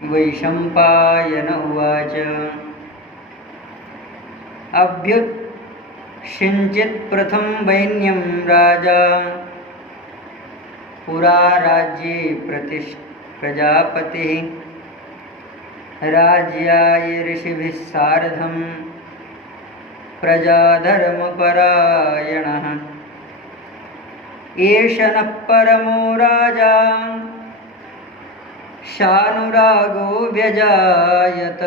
वैशम्पायन उवाच अभ्युत्सिञ्चित्प्रथमं वैन्यं राजा पुरा राज्ये प्रजापतिः राज्याय ऋषिभिः सार्धं प्रजाधर्मपरायणः एष नः परमो राजा शानुरागो व्यजायत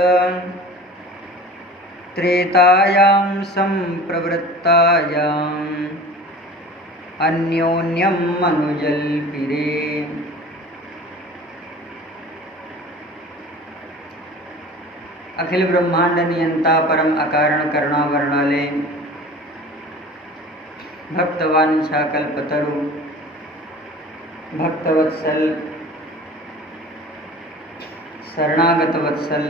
त्रेतायां सम्प्रवृत्तायाम् अन्योन्यं मनुजल्पिरे। अखिल ब्रह्मांड नियंता परम अकारण करुणा वर्णालय भक्तवांछा कल्पतरु भक्तवत्सल शरणागत वत्सल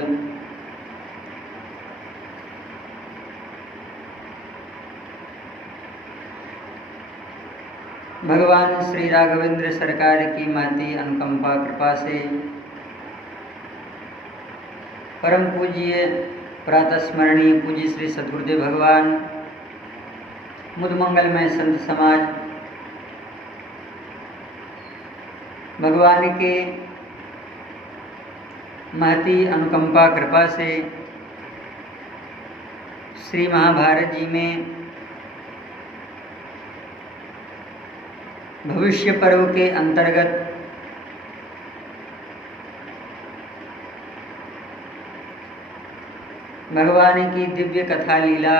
भगवान श्री राघवेंद्र सरकार की महती अनुकंपा कृपा से परम पूज्य प्रातस्मरणीय पूज्य श्री सद्गुरुदेव भगवान मुदमंगलमय संत समाज भगवान के महती अनुकंपा कृपा से श्री महाभारत जी में भविष्य पर्व के अंतर्गत भगवान की दिव्य कथा लीला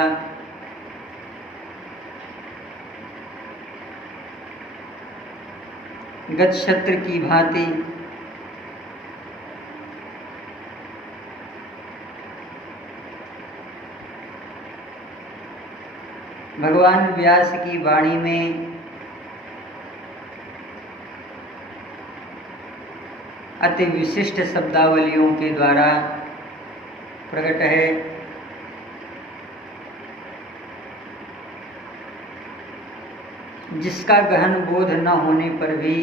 गत क्षत्र की भांति भगवान व्यास की वाणी में अति विशिष्ट शब्दावलियों के द्वारा प्रकट है। जिसका गहन बोध न होने पर भी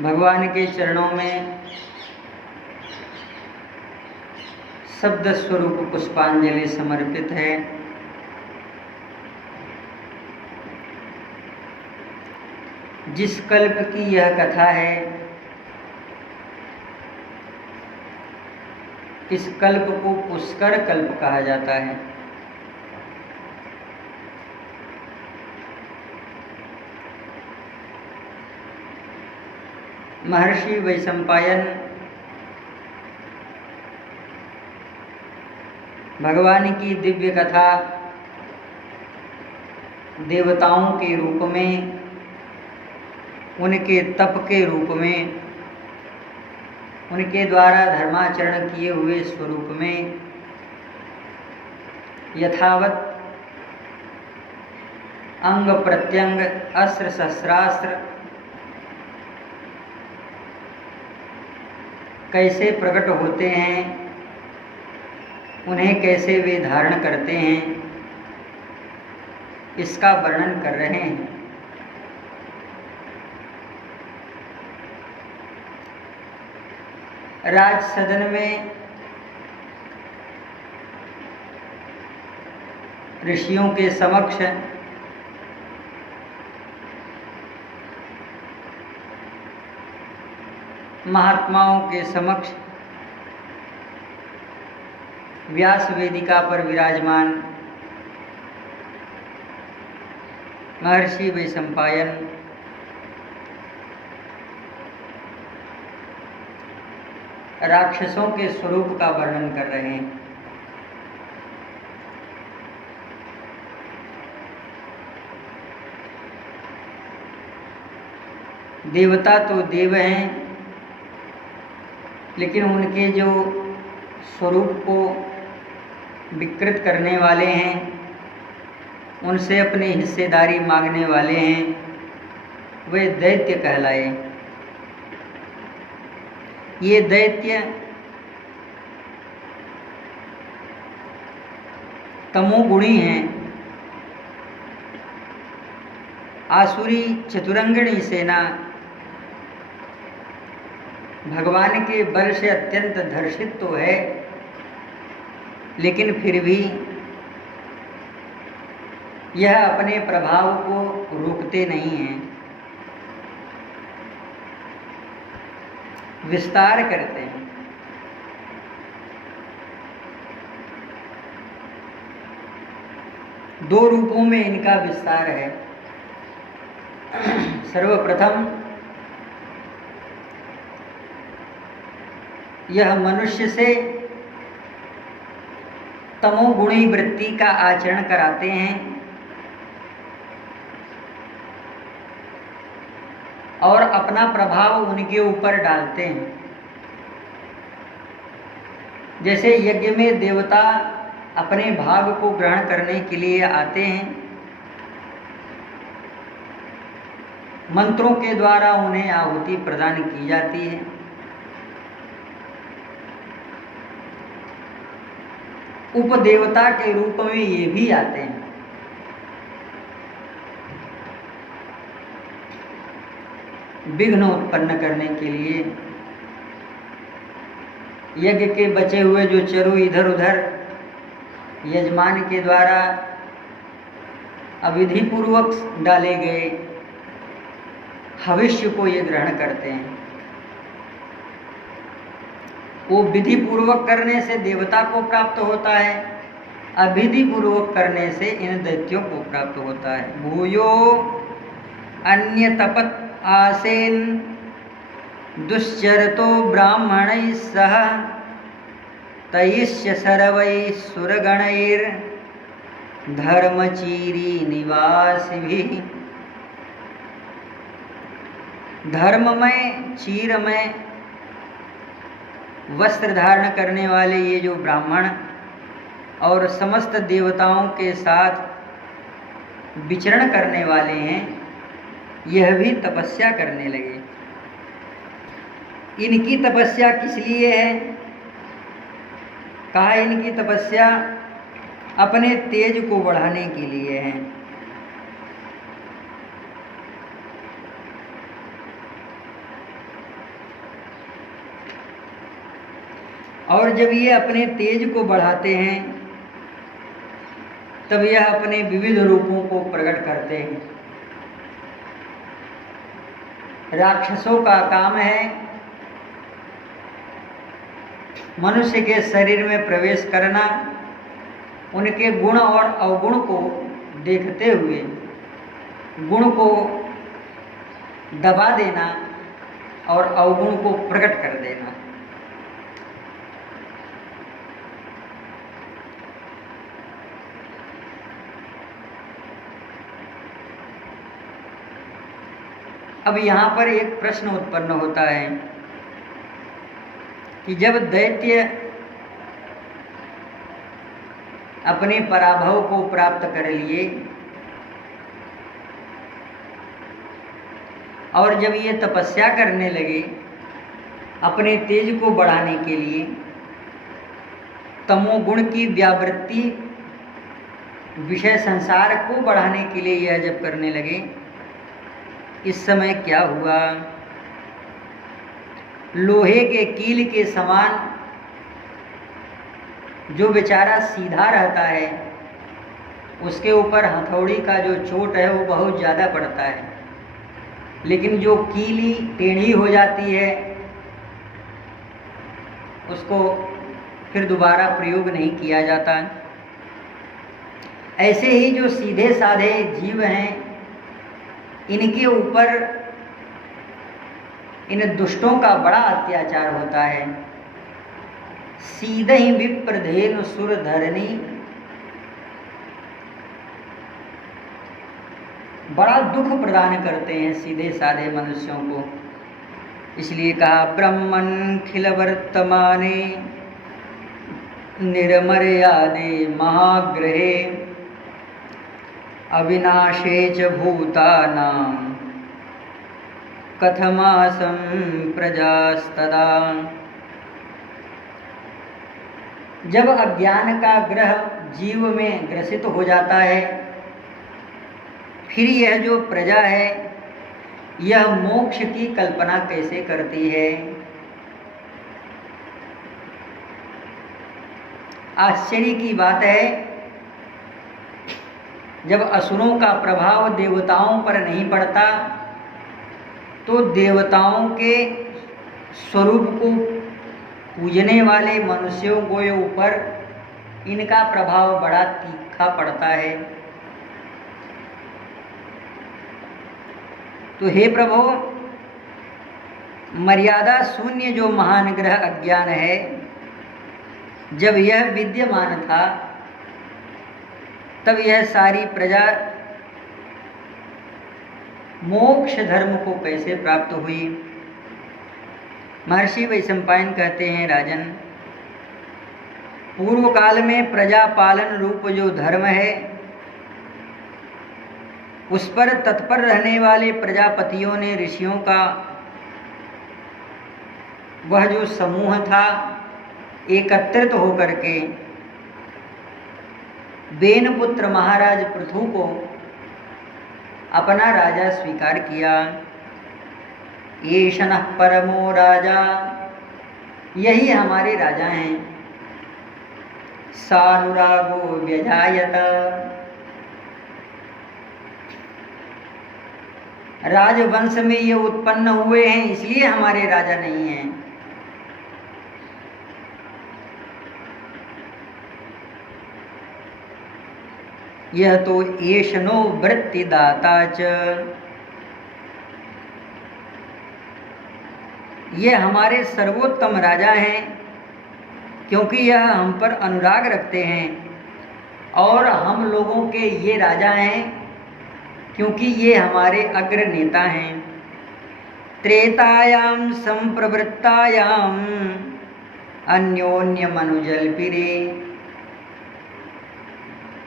भगवान के चरणों में शब्द स्वरूप पुष्पांजलि समर्पित है। जिस कल्प की यह कथा है, इस कल्प को पुष्कर कल्प कहा जाता है। महर्षि वैशंपायन भगवान की दिव्य कथा देवताओं के रूप में, उनके तप के रूप में, उनके द्वारा धर्माचरण किए हुए स्वरूप में यथावत अंग प्रत्यंग अस्त्र शस्त्रास्त्र कैसे प्रकट होते हैं, उन्हें कैसे वे धारण करते हैं, इसका वर्णन कर रहे हैं। राज सदन में ऋषियों के समक्ष महात्माओं के समक्ष व्यास वेदिका पर विराजमान महर्षि वैशंपायन राक्षसों के स्वरूप का वर्णन कर रहे हैं। देवता तो देव हैं, लेकिन उनके जो स्वरूप को विकृत करने वाले हैं, उनसे अपनी हिस्सेदारी मांगने वाले हैं, वे दैत्य कहलाए। ये दैत्य तमोगुणी हैं। आसुरी चतुरंगिणी सेना भगवान के बल से अत्यंत धर्षित तो है, लेकिन फिर भी यह अपने प्रभाव को रोकते नहीं हैं, विस्तार करते हैं। दो रूपों में इनका विस्तार है। सर्वप्रथम यह मनुष्य से तमोगुणी वृत्ति का आचरण कराते हैं और अपना प्रभाव उनके ऊपर डालते हैं। जैसे यज्ञ में देवता अपने भाग को ग्रहण करने के लिए आते हैं, मंत्रों के द्वारा उन्हें आहुति प्रदान की जाती है। उपदेवता के रूप में ये भी आते हैं। विघ्न उत्पन्न करने के लिए यज्ञ के बचे हुए जो चरु इधर उधर यजमान के द्वारा अविधि पूर्वक डाले गए हविष्य को ये ग्रहण करते हैं। वो विधि पूर्वक करने से देवता को प्राप्त होता है, अविधि पूर्वक करने से इन दैत्यों को प्राप्त होता है। भूयो अन्य तपत आसेन दुश्चरतो ब्राह्मणैः सह तैश्च सर्वैः सुरगणैर् धर्मचीरी निवासिभिः। धर्ममय चीरमय वस्त्र धारण करने वाले ये जो ब्राह्मण और समस्त देवताओं के साथ विचरण करने वाले हैं, यह भी तपस्या करने लगे। इनकी तपस्या किस लिए है? कहा इनकी तपस्या अपने तेज को बढ़ाने के लिए है। और जब ये अपने तेज को बढ़ाते हैं तब यह अपने विविध रूपों को प्रकट करते हैं। राक्षसों का काम है मनुष्य के शरीर में प्रवेश करना, उनके गुण और अवगुण को देखते हुए गुण को दबा देना और अवगुण को प्रकट कर देना। अब यहाँ पर एक प्रश्न उत्पन्न होता है कि जब दैत्य अपने पराभव को प्राप्त कर लिए और जब ये तपस्या करने लगे अपने तेज को बढ़ाने के लिए, तमोगुण की व्यावृत्ति विषय संसार को बढ़ाने के लिए यह जब करने लगे, इस समय क्या हुआ? लोहे के कील के समान जो बेचारा सीधा रहता है उसके ऊपर हथौड़ी का जो चोट है वो बहुत ज़्यादा पड़ता है, लेकिन जो कीली टेढ़ी हो जाती है उसको फिर दोबारा प्रयोग नहीं किया जाता। ऐसे ही जो सीधे साधे जीव हैं, इनके ऊपर इन दुष्टों का बड़ा अत्याचार होता है। सीधे ही विप्रधेनु सुर धरनी, बड़ा दुख प्रदान करते हैं सीधे साधे मनुष्यों को। इसलिए कहा ब्रह्मन् खिल वर्तमाने निर्मर्यादे महाग्रहे अविनाशे च भूतानां कथमासं प्रजास्तदा। जब अज्ञान का ग्रह जीव में ग्रसित हो जाता है फिर यह जो प्रजा है यह मोक्ष की कल्पना कैसे करती है? आश्चर्य की बात है, जब असुरों का प्रभाव देवताओं पर नहीं पड़ता तो देवताओं के स्वरूप को पूजने वाले मनुष्यों के ऊपर इनका प्रभाव बड़ा तीखा पड़ता है। तो हे प्रभु, मर्यादा शून्य जो महान ग्रह अज्ञान है, जब यह विद्यमान था तब यह सारी प्रजा मोक्ष धर्म को कैसे प्राप्त हुई? महर्षि वैशंपायन कहते हैं, राजन, पूर्व काल में प्रजा पालन रूप जो धर्म है उस पर तत्पर रहने वाले प्रजापतियों ने ऋषियों का वह जो समूह था एकत्रित होकर के बेनपुत्र महाराज पृथु को अपना राजा स्वीकार किया। एषणः परमो राजा, यही हमारे राजा हैं। सानुरागो व्यजायत, राजवंश में ये उत्पन्न हुए हैं इसलिए हमारे राजा नहीं हैं। यह तो एषणो वृत्तिदाता च, ये हमारे सर्वोत्तम राजा हैं क्योंकि यह हम पर अनुराग रखते हैं, और हम लोगों के ये राजा हैं क्योंकि ये हमारे अग्र नेता हैं। त्रेतायाम संप्रवृत्तायाम अन्योन्यमनुजल्पिरे,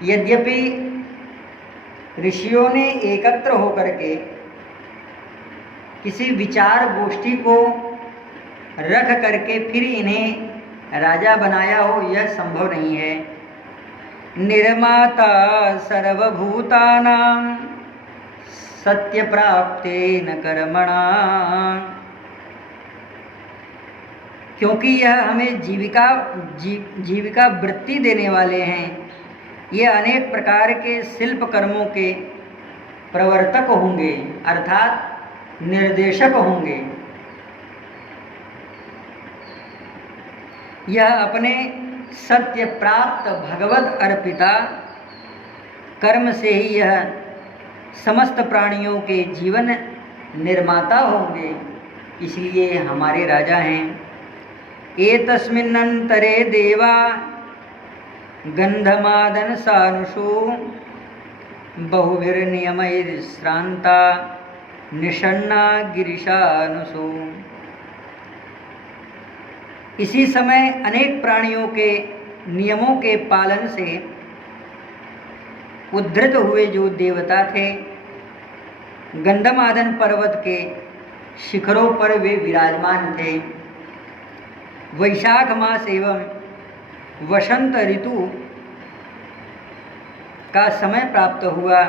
यद्यपि ऋषियों ने एकत्र होकर के किसी विचार गोष्ठी को रख करके फिर इन्हें राजा बनाया हो, यह संभव नहीं है। निर्माता सर्वभूतानां सत्य प्राप्तेन कर्मणा, क्योंकि यह हमें जीविका वृत्ति देने वाले हैं। ये अनेक प्रकार के शिल्प कर्मों के प्रवर्तक होंगे, अर्थात निर्देशक होंगे। यह अपने सत्य प्राप्त भगवत अर्पिता कर्म से ही यह समस्त प्राणियों के जीवन निर्माता होंगे, इसलिए हमारे राजा हैं। एतस्मिन्नन्तरे देवा गंधमादन सानुषु बहुभिर्नियमैर्श्रान्ता निषण्णा गिरिशानुषु। इसी समय अनेक प्राणियों के नियमों के पालन से उद्धृत हुए जो देवता थे, गंधमादन पर्वत के शिखरों पर वे विराजमान थे। वैशाख मास एवं वसंत ऋतु का समय प्राप्त हुआ।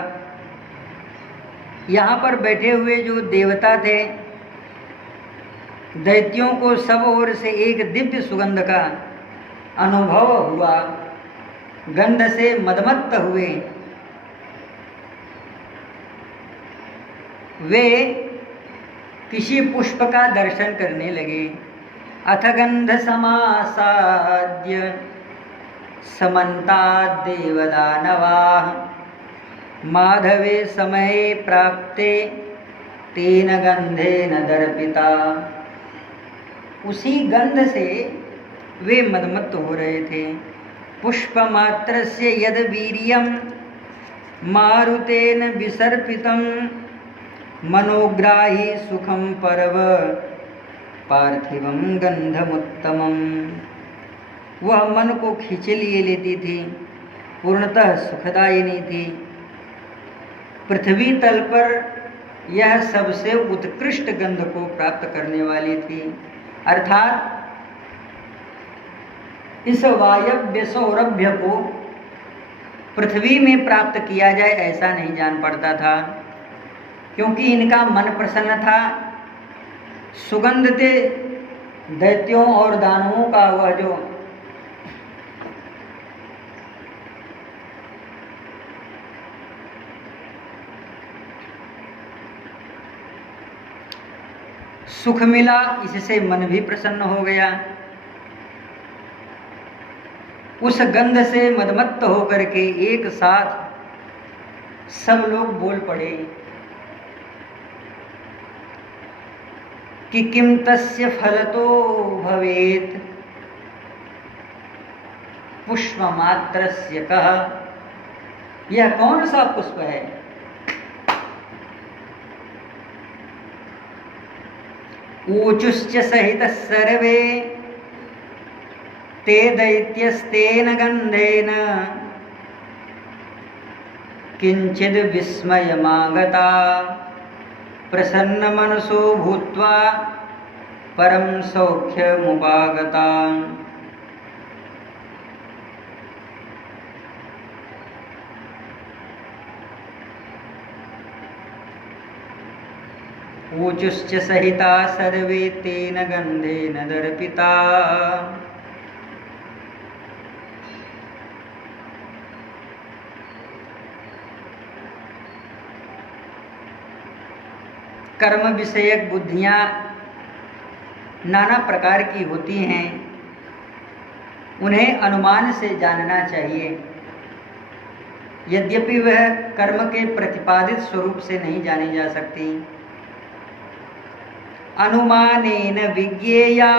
यहाँ पर बैठे हुए जो देवता थे, दैत्यों को सब ओर से एक दिव्य सुगंध का अनुभव हुआ। गंध से मदमत्त हुए वे किसी पुष्प का दर्शन करने लगे। अथ गंध समासाद्य समन्ताद् देवदानवाः माधवे समये प्राप्ते तेन गंधेन दर्पिता। उसी गंध से वे मदमत्त हो रहे थे। पुष्पमात्रस्य यद वीर्यं मारुतेन विसर्पितं मनोग्राही सुखं पर्व पार्थिवं गंधमुत्तमम्। वह मन को खींच लिए लेती थी, पूर्णतः सुखदायिनी थी। पृथ्वी तल पर यह सबसे उत्कृष्ट गंध को प्राप्त करने वाली थी, अर्थात इस वायव्य सौरभ्य को पृथ्वी में प्राप्त किया जाए ऐसा नहीं जान पड़ता था, क्योंकि इनका मन प्रसन्न था। सुगंध थे दैत्यों और दानवों का वह जो सुख मिला, इससे मन भी प्रसन्न हो गया। उस गंध से मदमत्त होकर के एक साथ सब लोग बोल पड़े कि किम तस्य फलतो भवेत् पुष्पमात्रस्य कः, यह कौन सा पुष्प है? ऊचुश्च सहितः सर्वे ते दैत्यस्तेन गन्धेन किंचिद् विस्मयमागता प्रसन्नमनसो भूत्वा परम सौख्यमुपागता। ऊचुश्च सहिता सर्वे तेन गन्धेन दर्पिता। कर्म विषयक बुद्धियाँ नाना प्रकार की होती हैं, उन्हें अनुमान से जानना चाहिए। यद्यपि वह कर्म के प्रतिपादित स्वरूप से नहीं जानी जा सकती। अनुमानेन विज्ञेया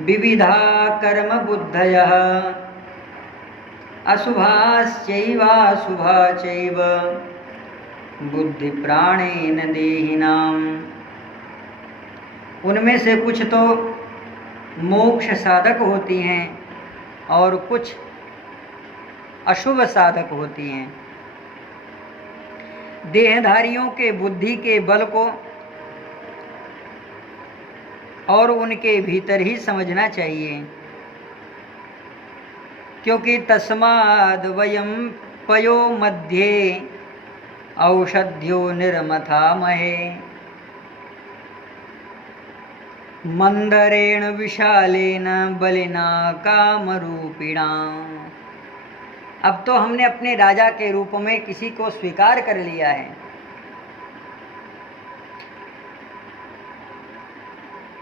विविधा कर्म बुद्धयः अशुभाश्चैवाशुभा चैव बुद्धि प्राणेन देहिनाम। उनमें से कुछ तो मोक्ष साधक होती हैं और कुछ अशुभ साधक होती हैं। देहधारियों के बुद्धि के बल को और उनके भीतर ही समझना चाहिए, क्योंकि तस्माद् वयं पयो मध्ये औषध्यो निर्मथामहे मंदरेण विशालेन बलिना कामरूपिणा। अब तो हमने अपने राजा के रूप में किसी को स्वीकार कर लिया है।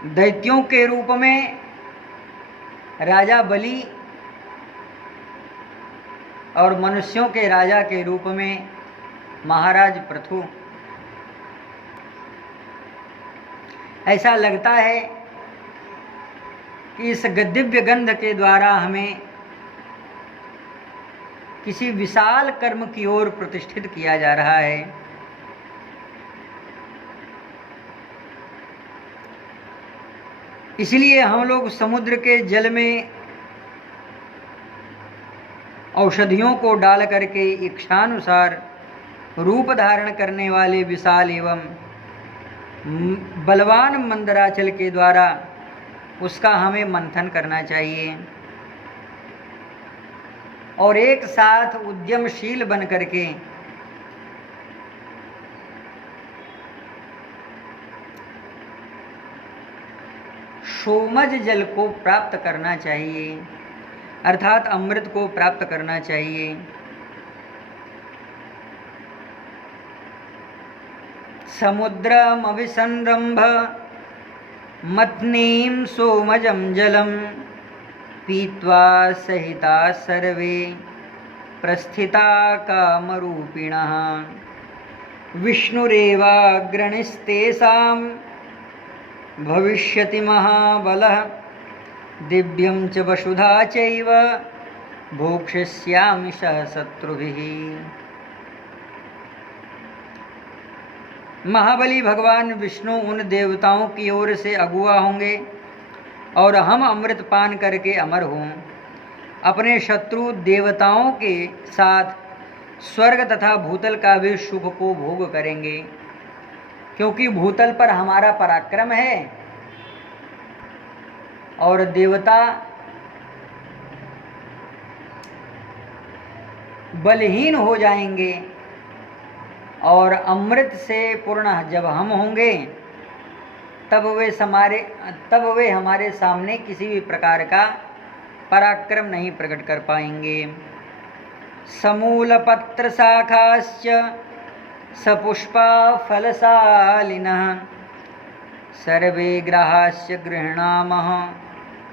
दैत्यों के रूप में राजा बलि और मनुष्यों के राजा के रूप में महाराज पृथु। ऐसा लगता है कि इस दिव्य गंध के द्वारा हमें किसी विशाल कर्म की ओर प्रतिष्ठित किया जा रहा है। इसलिए हम लोग समुद्र के जल में औषधियों को डाल करके इच्छानुसार रूप धारण करने वाले विशाल एवं बलवान मंदराचल के द्वारा उसका हमें मंथन करना चाहिए और एक साथ उद्यमशील बन करके सोमज जल को प्राप्त करना चाहिए, अर्थात अमृत को प्राप्त करना चाहिए। समुद्रमभिसंरम्भ मथनीं सोमजं जलं पीत्वा सहिता सर्वे प्रस्थिता कामरूपिणः विष्णुरेवाग्रणिस्तेषां भविष्यति महाबलः दिव्यं च वसुधा चैव भोक्ष्यामि सह शत्रुभिः। महाबली भगवान विष्णु उन देवताओं की ओर से अगुआ होंगे और हम अमृत पान करके अमर हों, अपने शत्रु देवताओं के साथ स्वर्ग तथा भूतल का भी सुख को भोग करेंगे, क्योंकि भूतल पर हमारा पराक्रम है और देवता बलहीन हो जाएंगे और अमृत से पूर्ण जब हम होंगे तब वे हमारे सामने किसी भी प्रकार का पराक्रम नहीं प्रकट कर पाएंगे। समूल पत्र शाखाश्च सपुष्पा फलशालिनः सर्वे ग्राहाश्च गृह्णामः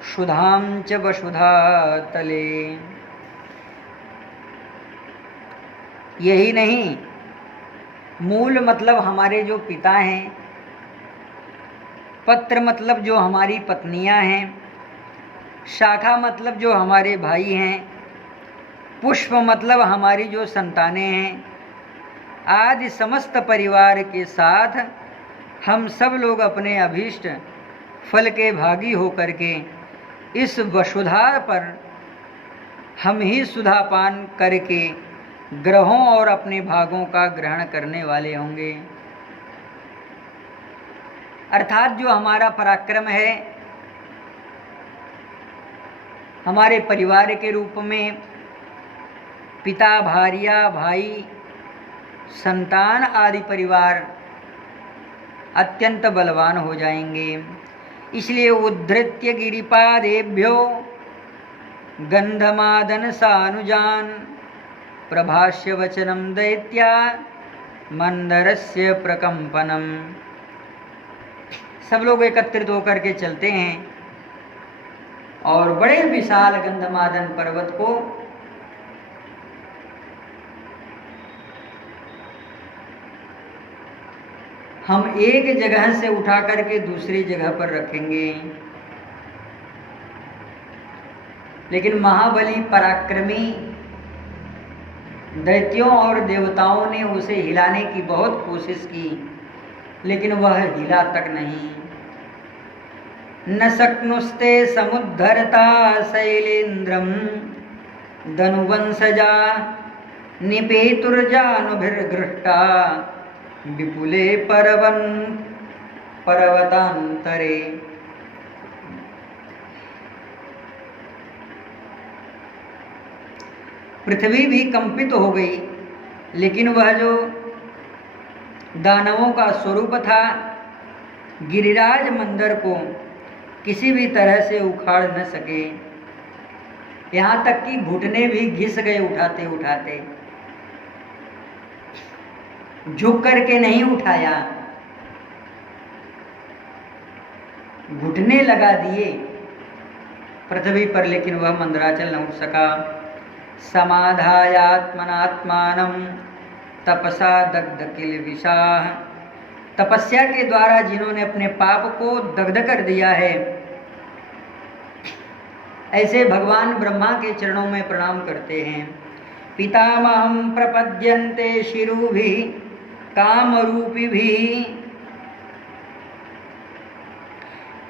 सुधां च वसुधा तले। यही नहीं, मूल मतलब हमारे जो पिता हैं, पत्र मतलब जो हमारी पत्नियां हैं, शाखा मतलब जो हमारे भाई हैं, पुष्प मतलब हमारी जो संतानें हैं, आदि समस्त परिवार के साथ हम सब लोग अपने अभीष्ट फल के भागी होकर के इस वसुधा पर हम ही सुधापान करके ग्रहों और अपने भागों का ग्रहण करने वाले होंगे। अर्थात जो हमारा पराक्रम है, हमारे परिवार के रूप में पिता, भार्या, भाई, संतान आदि परिवार अत्यंत बलवान हो जाएंगे। इसलिए उद्धृत्य गिरिपादेभ्यो गंधमादन सानुजान प्रभाष्य वचनम दैत्या मंदरस्य प्रकंपनम। सब लोग एकत्रित होकर के चलते हैं और बड़े विशाल गंधमादन पर्वत को हम एक जगह से उठा करके दूसरी जगह पर रखेंगे। लेकिन महाबली पराक्रमी दैत्यों और देवताओं ने उसे हिलाने की बहुत कोशिश की, लेकिन वह हिला तक नहीं। न शक्नुस्ते समुद्धरता शैलेन्द्रम धनुवंशजा निपेतुर्जानुभिर्गृष्टा विपुले पर्वतांतरे। पृथ्वी भी कंपित हो गई, लेकिन वह जो दानवों का स्वरूप था, गिरिराज मंदिर को किसी भी तरह से उखाड़ न सके। यहाँ तक कि घुटने भी घिस गए उठाते उठाते। झुक करके नहीं उठाया, घुटने लगा दिए पृथ्वी पर, लेकिन वह मंदराचल न उठ सका। समाधायात्मनात्मानं तपसा दग्ध किल विशाह। तपस्या के द्वारा जिन्होंने अपने पाप को दग्ध कर दिया है, ऐसे भगवान ब्रह्मा के चरणों में प्रणाम करते हैं। पितामहं प्रपद्यन्ते शिरुभिः कामरूपिभिः।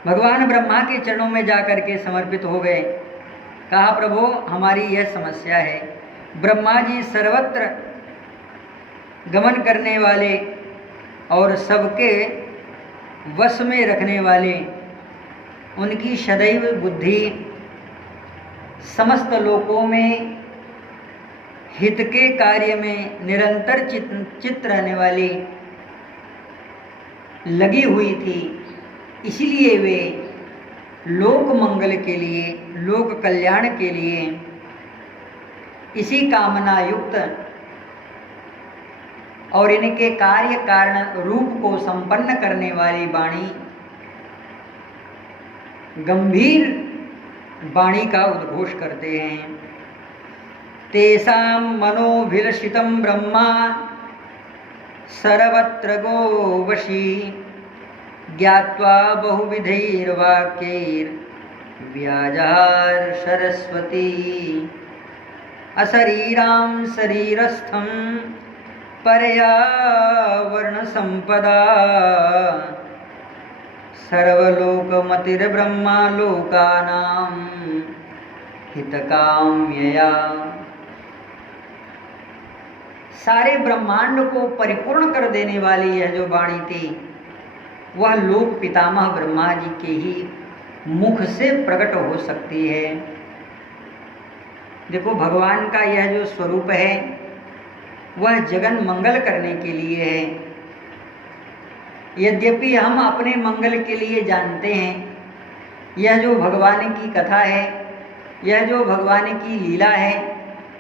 भगवान ब्रह्मा के चरणों में जाकर के समर्पित हो गए। कहा, प्रभु हमारी यह समस्या है। ब्रह्मा जी सर्वत्र गमन करने वाले और सबके वश में रखने वाले, उनकी सदैव बुद्धि समस्त लोकों में हित के कार्य में निरंतर चित्त रहने वाली लगी हुई थी। इसलिए वे लोक मंगल के लिए, लोक कल्याण के लिए इसी कामना युक्त और इनके कार्य कारण रूप को संपन्न करने वाली वाणी, गंभीर वाणी का उद्घोष करते हैं। तेषां मनोभिलषितं ब्रह्मा सर्वत्र गोवशी ज्ञात्वा बहुविधैर्वाक्यैर्व्याजहार सरस्वती। अशरीरां शरीरस्थं पर्यावरण संपदा सर्वलोकमतिर्ब्रह्मा लोकानां हितकाम्यया। सारे ब्रह्मांड को परिपूर्ण कर देने वाली यह जो वाणी थी, वह लोक पितामह ब्रह्मा जी के ही मुख से प्रकट हो सकती है। देखो, भगवान का यह जो स्वरूप है वह जगन मंगल करने के लिए है। यद्यपि हम अपने मंगल के लिए जानते हैं, यह जो भगवान की कथा है, यह जो भगवान की लीला है,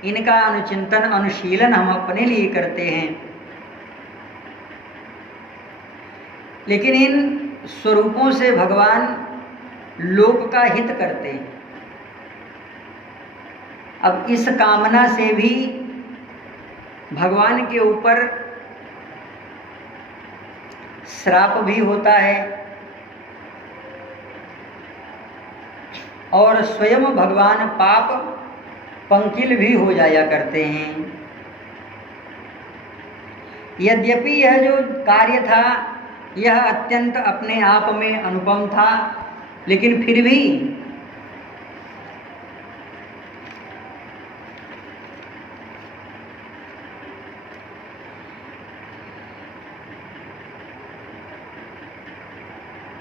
इनका अनुचिंतन अनुशीलन हम अपने लिए करते हैं, लेकिन इन स्वरूपों से भगवान लोक का हित करते हैं। अब इस कामना से भी भगवान के ऊपर श्राप भी होता है और स्वयं भगवान पाप पंकिल भी हो जाया करते हैं। यद्यपि यह जो कार्य था यह अत्यंत अपने आप में अनुपम था, लेकिन फिर भी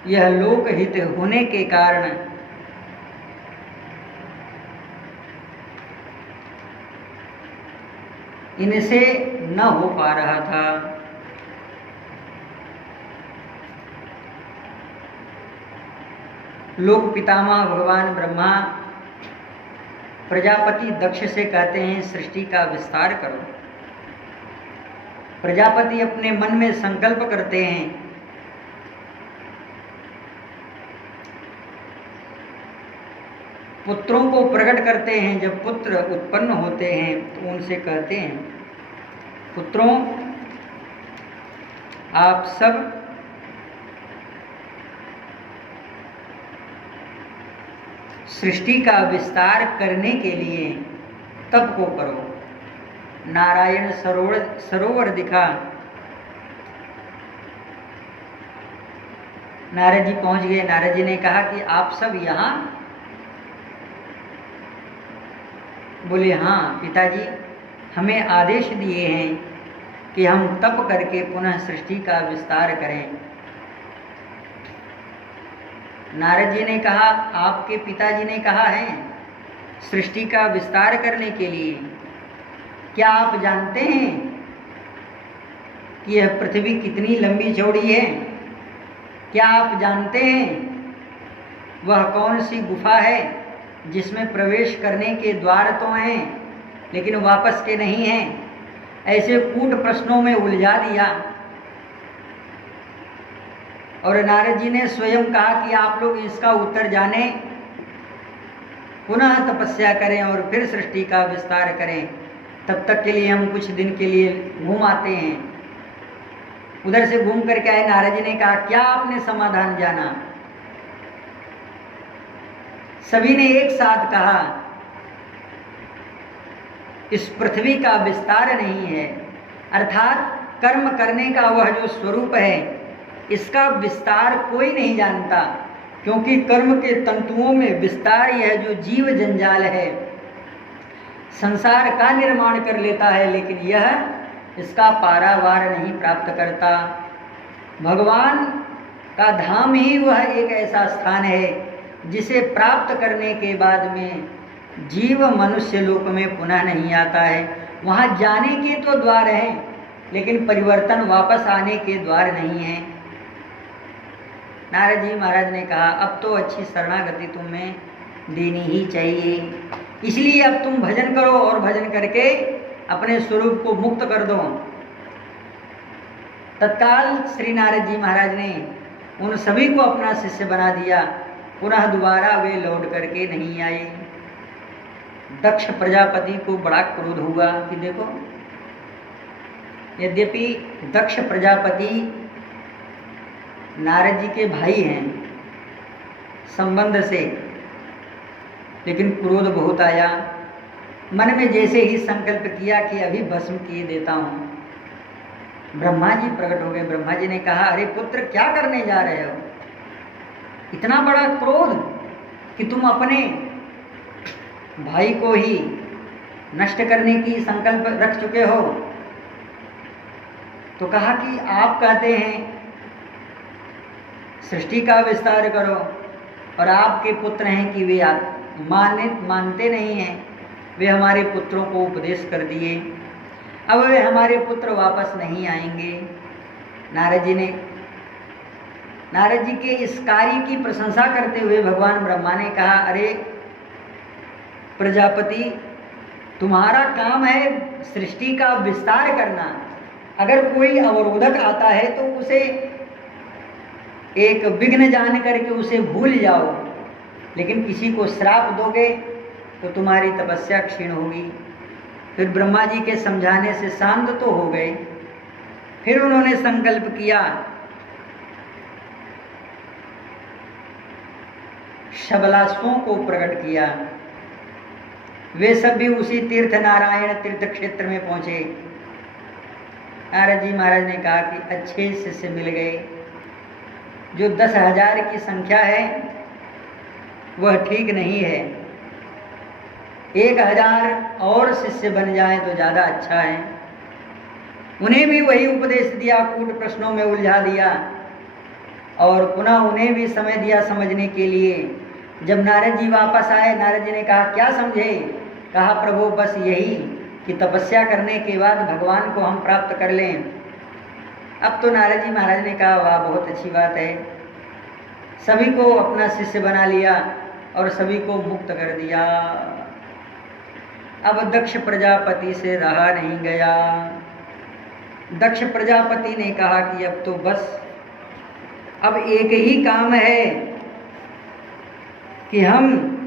यह लोकहित होने के कारण इनसे न हो पा रहा था। लोक पितामह भगवान ब्रह्मा प्रजापति दक्ष से कहते हैं सृष्टि का विस्तार करो। प्रजापति अपने मन में संकल्प करते हैं, पुत्रों को प्रकट करते हैं। जब पुत्र उत्पन्न होते हैं तो उनसे कहते हैं, पुत्रों आप सब सृष्टि का विस्तार करने के लिए तप को करो। नारायण सरोवर दिखा, नारद जी पहुंच गए। नारद जी ने कहा कि आप सब यहाँ? बोले हाँ पिताजी, हमें आदेश दिए हैं कि हम तप करके पुनः सृष्टि का विस्तार करें। नारद जी ने कहा, आपके पिताजी ने कहा है सृष्टि का विस्तार करने के लिए। क्या आप जानते हैं कि यह पृथ्वी कितनी लंबी चौड़ी है? क्या आप जानते हैं वह कौन सी गुफा है जिसमें प्रवेश करने के द्वार तो हैं लेकिन वापस के नहीं हैं? ऐसे कूट प्रश्नों में उलझा दिया। और नारद जी ने स्वयं कहा कि आप लोग इसका उत्तर जाने, पुनः तपस्या करें और फिर सृष्टि का विस्तार करें। तब तक के लिए हम कुछ दिन के लिए घूम आते हैं। उधर से घूम करके आए। नारद जी ने कहा, क्या आपने समाधान जाना? सभी ने एक साथ कहा, इस पृथ्वी का विस्तार नहीं है, अर्थात कर्म करने का वह जो स्वरूप है इसका विस्तार कोई नहीं जानता, क्योंकि कर्म के तंतुओं में विस्तार यह जो जीव जंजाल है संसार का निर्माण कर लेता है, लेकिन यह इसका पारावार नहीं प्राप्त करता। भगवान का धाम ही वह एक ऐसा स्थान है जिसे प्राप्त करने के बाद में जीव मनुष्य लोक में पुनः नहीं आता है। वहाँ जाने के तो द्वार हैं, लेकिन परिवर्तन वापस आने के द्वार नहीं हैं। नारद जी महाराज ने कहा, अब तो अच्छी शरणागति तुम्हें देनी ही चाहिए, इसलिए अब तुम भजन करो और भजन करके अपने स्वरूप को मुक्त कर दो। तत्काल श्री नारद जी महाराज ने उन सभी को अपना शिष्य बना दिया। पुनः दोबारा वे लौट करके नहीं आए। दक्ष प्रजापति को बड़ा क्रोध हुआ कि देखो, यद्यपि दक्ष प्रजापति नारद जी के भाई हैं संबंध से, लेकिन क्रोध बहुत आया। मन में जैसे ही संकल्प किया कि अभी भस्म किए देता हूँ, ब्रह्मा जी प्रकट हो गए। ब्रह्मा जी ने कहा, अरे पुत्र क्या करने जा रहे हो? इतना बड़ा क्रोध कि तुम अपने भाई को ही नष्ट करने की संकल्प रख चुके हो। तो कहा कि आप कहते हैं सृष्टि का विस्तार करो और आपके पुत्र हैं कि वे मानते नहीं हैं, वे हमारे पुत्रों को उपदेश कर दिए, अब वे हमारे पुत्र वापस नहीं आएंगे। नारद जी के इस कार्य की प्रशंसा करते हुए भगवान ब्रह्मा ने कहा, अरे प्रजापति, तुम्हारा काम है सृष्टि का विस्तार करना। अगर कोई अवरोधक आता है तो उसे एक विघ्न जान करके उसे भूल जाओ, लेकिन किसी को श्राप दोगे तो तुम्हारी तपस्या क्षीण होगी। फिर ब्रह्मा जी के समझाने से शांत तो हो गए। फिर उन्होंने संकल्प किया, शबलाश्वों को प्रकट किया। वे सब भी उसी तीर्थ नारायण तीर्थ क्षेत्र में पहुंचे। नारद जी महाराज ने कहा कि अच्छे शिष्य मिल गए। जो 10,000 की संख्या है वह ठीक नहीं है, 1,000 और शिष्य बन जाए तो ज़्यादा अच्छा है। उन्हें भी वही उपदेश दिया, कूट प्रश्नों में उलझा दिया और पुनः उन्हें भी समय दिया समझने के लिए। जब नारद जी वापस आए, नारद जी ने कहा, क्या समझे? कहा, प्रभु बस यही कि तपस्या करने के बाद भगवान को हम प्राप्त कर लें। अब तो नारद जी महाराज ने कहा, वाह, बहुत अच्छी बात है। सभी को अपना शिष्य बना लिया और सभी को मुक्त कर दिया। अब दक्ष प्रजापति से रहा नहीं गया। दक्ष प्रजापति ने कहा कि अब तो बस, अब एक ही काम है कि हम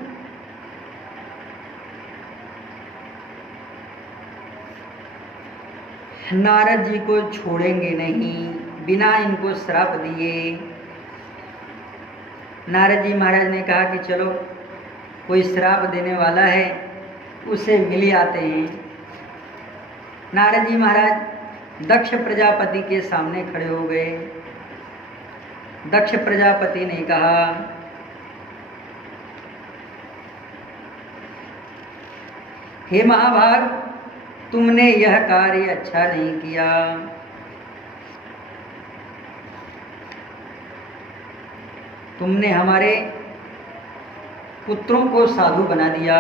नारद जी को छोड़ेंगे नहीं बिना इनको श्राप दिए। नारद जी महाराज ने कहा कि चलो, कोई श्राप देने वाला है, उसे मिल आते हैं। नारद जी महाराज दक्ष प्रजापति के सामने खड़े हो गए। दक्ष प्रजापति ने कहा, हे महाभाग, तुमने यह कार्य अच्छा नहीं किया। तुमने हमारे पुत्रों को साधु बना दिया।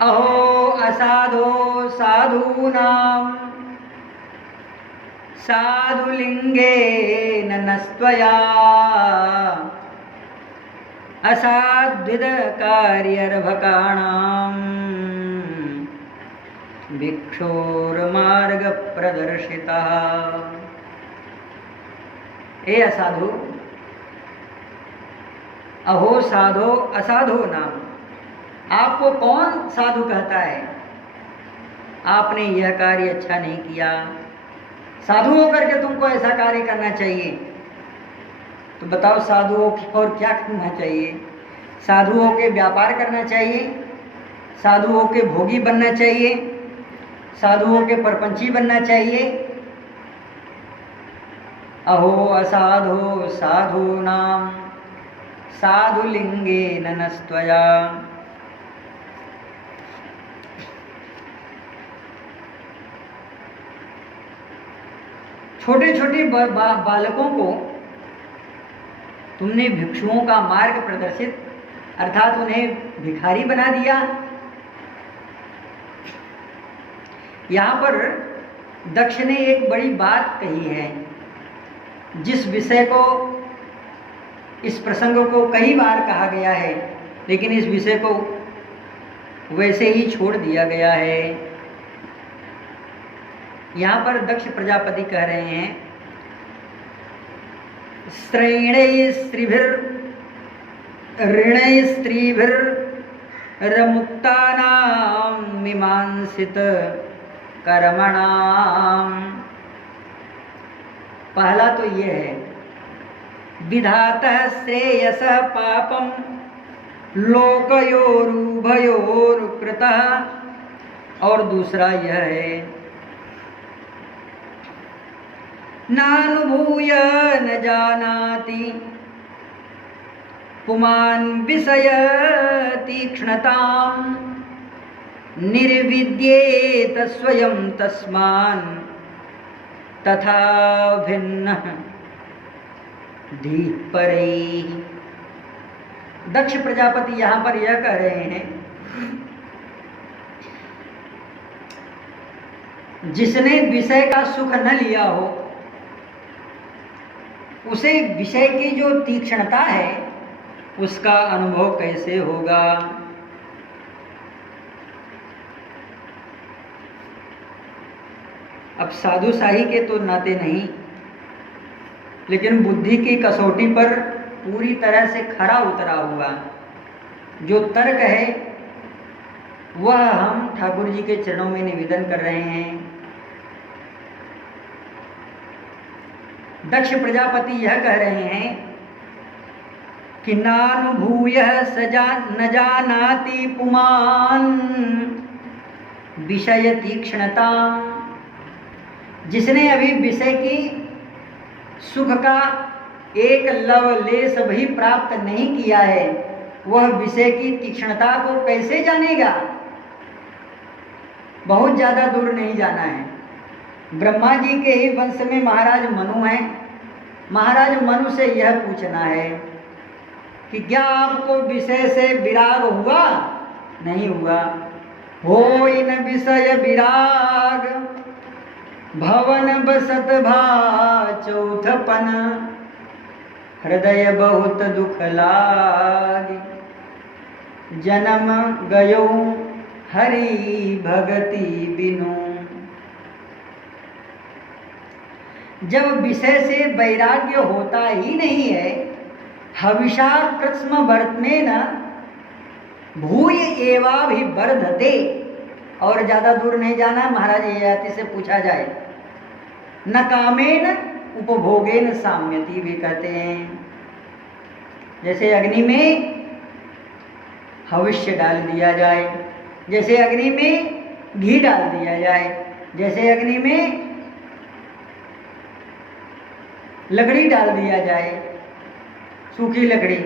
अहो असाधो साधूनां साधुलिंगे नस्त्वया असाध्विद कार्यर्भकाणां भिक्षोर्मार्ग प्रदर्शिता। ए असाधु, अहो साधो असाधो नाम, आपको कौन साधु कहता है? आपने यह कार्य अच्छा नहीं किया। साधु होकर के तुमको ऐसा कार्य करना चाहिए। तो बताओ, साधुओं की और क्या करना चाहिए? साधुओं के व्यापार करना चाहिए, साधुओं के भोगी बनना चाहिए, साधुओं के परपंची बनना चाहिए। अहो असाधो साधूनां साधुलिंगे नस्त्वया। छोटे छोटे बालकों को तुमने भिक्षुओं का मार्ग प्रदर्शित, अर्थात उन्हें भिखारी बना दिया। यहाँ पर दक्ष ने एक बड़ी बात कही है, जिस विषय को, इस प्रसंग को कई बार कहा गया है, लेकिन इस विषय को वैसे ही छोड़ दिया गया है। यहाँ पर दक्ष प्रजापति कह रहे हैं, ऋणैस्त्रीभिर्मुक्तानां मीमांसित कर्मणाम। पहला तो यह है, विधातः श्रेयसः पापम लोकयोरुभयोरुकृतः। और दूसरा यह है, नानुभूय न जानाति पुमान् विषय तीक्ष्णताम् निर्विद्येत स्वयं तस्मान् तथा भिन्नः धीः परैः। दक्ष प्रजापति यहाँ पर यह कह रहे हैं जिसने विषय का सुख न लिया हो उसे विषय की जो तीक्ष्णता है उसका अनुभव कैसे होगा। अब साधु शाही के तो नाते नहीं, लेकिन बुद्धि की कसौटी पर पूरी तरह से खरा उतरा हुआ जो तर्क है वह हम ठाकुर जी के चरणों में निवेदन कर रहे हैं। दक्ष प्रजापति यह कह रहे हैं कि नानुभूय न जानाति पुमान विषय तीक्ष्णता। जिसने अभी विषय की सुख का एक लवलेश भी प्राप्त नहीं किया है वह विषय की तीक्ष्णता को कैसे जानेगा। बहुत ज्यादा दूर नहीं जाना है। ब्रह्मा जी के ही वंश में महाराज मनु हैं। महाराज मनु से यह पूछना है कि क्या आपको विषय से विराग हुआ? नहीं हुआ। हो इन विषय विराग भवन बसत भा चौथपन हृदय बहुत दुख लाग जन्म गयो हरि भगति बिनु। जब विषय से वैराग्य होता ही नहीं है हविषा कृत्स्म वर्तने न भूय एवाभिवर्धते। और ज्यादा दूर नहीं जाना। महाराज ययाति से पूछा जाए न कामेन उपभोगेन साम्यति भी कहते हैं। जैसे अग्नि में हविष्य डाल दिया जाए, जैसे अग्नि में घी डाल दिया जाए, जैसे अग्नि में लकड़ी डाल दिया जाए, सूखी लकड़ी,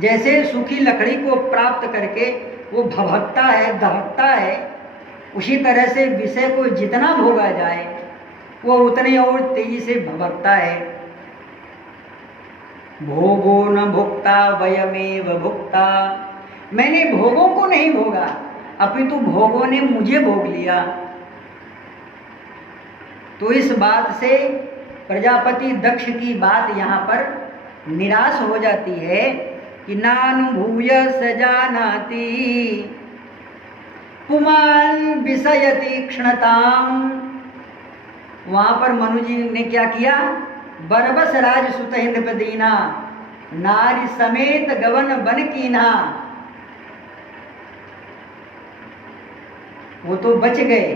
जैसे सूखी लकड़ी को प्राप्त करके वो भभकता है, दहकता है, उसी तरह से विषय को जितना भोगा जाए वो उतने और तेजी से भभकता है। भोगो न भुक्ता वयमेव भुक्ता। मैंने भोगों को नहीं भोगा अपितु भोगों ने मुझे भोग लिया। तो इस बात से प्रजापति दक्ष की बात यहाँ पर निराश हो जाती है कि नानुभूय स जानाति पुमान विषय तीक्ष्णताम। वहां पर मनु जी ने क्या किया? बरबस राज सुत इंद्रपदीना नारी समेत गवन बन कीना। वो तो बच गए,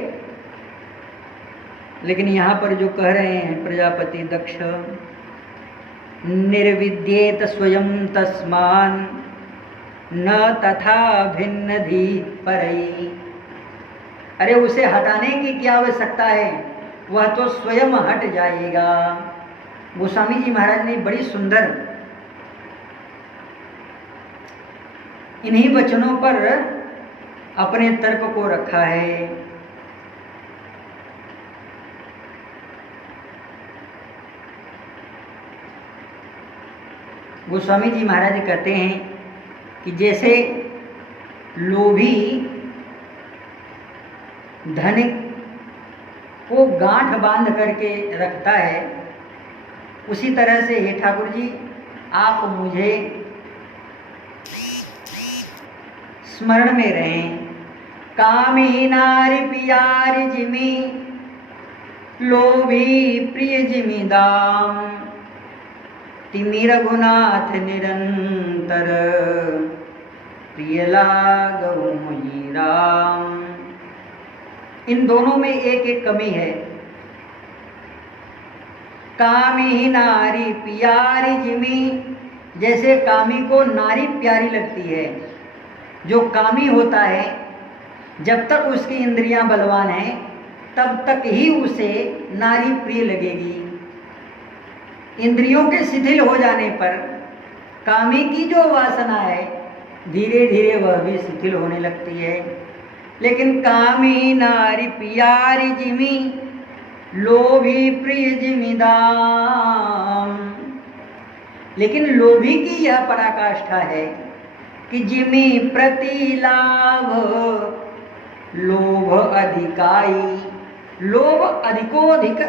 लेकिन यहाँ पर जो कह रहे हैं प्रजापति दक्ष निर्विद्येत स्वयं तस्मान न तथा भिन्न धी परई। अरे उसे हटाने की क्या आवश्यकता है, वह तो स्वयं हट जाएगा। गोस्वामी जी महाराज ने बड़ी सुंदर इन्हीं वचनों पर अपने तर्क को रखा है। गोस्वामी जी महाराज कहते हैं कि जैसे लोभी धन को गांठ बांध करके रखता है, उसी तरह से हे ठाकुर जी आप मुझे स्मरण में रहें। कामी नारी पियारी जिमी लोभी प्रिय जिमी दाम तिमी रघुनाथ निरंतर प्रिय लागहु मुहि राम। इन दोनों में एक एक कमी है। कामी नारी प्यारी जिमी, जैसे कामी को नारी प्यारी लगती है। जो कामी होता है जब तक उसकी इंद्रियां बलवान हैं तब तक ही उसे नारी प्रिय लगेगी। इंद्रियों के शिथिल हो जाने पर कामी की जो वासना है धीरे धीरे वह भी शिथिल होने लगती है। लेकिन कामी नारी प्यारी जिमी लोभी प्रिय जिमी दाम। लेकिन लोभी की यह पराकाष्ठा है कि जिमी प्रति लाभ लोभ अधिकाई। लोभ अधिकोधिक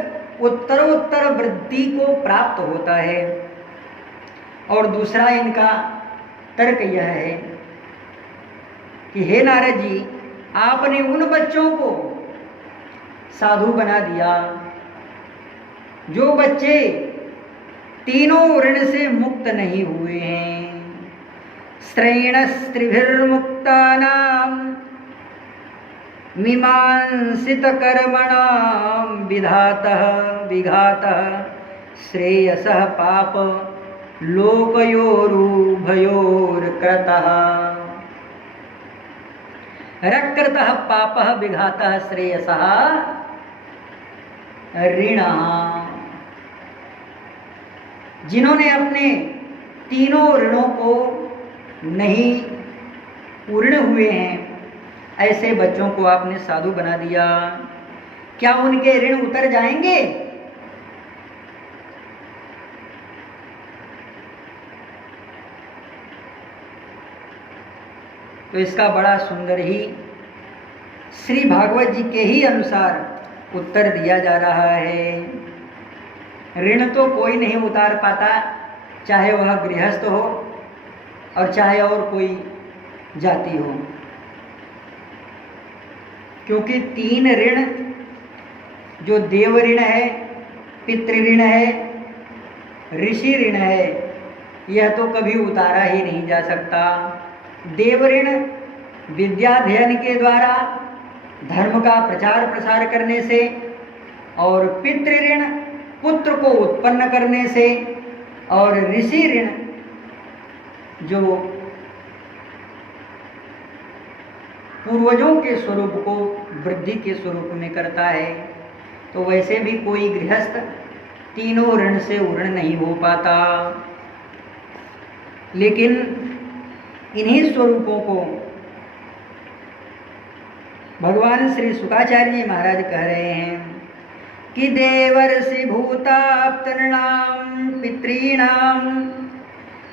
उत्तरोत्तर वृद्धि को प्राप्त होता है। और दूसरा इनका तर्क यह है कि हे नारद जी, आपने उन बच्चों को साधु बना दिया जो बच्चे तीनों ऋण से मुक्त नहीं हुए हैं। श्रेणस्त्रिभिर्मुक्तानां मीमांसित कर्मणां विघातः श्रेयसः पाप लोकयोरुभयोर्कृतः। रकृतः पापः विघातः श्रेयसः ऋणः। जिन्होंने अपने तीनों ऋणों को नहीं पूर्ण हुए हैं, ऐसे बच्चों को आपने साधु बना दिया। क्या उनके ऋण उतर जाएंगे? तो इसका बड़ा सुंदर ही श्री भागवत जी के ही अनुसार उत्तर दिया जा रहा है। ऋण तो कोई नहीं उतार पाता, चाहे वह गृहस्थ हो और चाहे और कोई जाति हो, क्योंकि तीन ऋण, जो देव ऋण है, पितृ ऋण है, ऋषि ऋण है, यह तो कभी उतारा ही नहीं जा सकता। देव ऋण विद्याध्ययन के द्वारा धर्म का प्रचार प्रसार करने से, और पितृ ऋण पुत्र को उत्पन्न करने से, और ऋषि ऋण जो पूर्वजों के स्वरूप को वृद्धि के स्वरूप में करता है। तो वैसे भी कोई गृहस्थ तीनों ऋण से उर्ण नहीं हो पाता। लेकिन इन्हीं स्वरूपों को भगवान श्री शुकाचार्य जी महाराज कह रहे हैं कि देवर्षि भूताप्तनृणां पितॄणां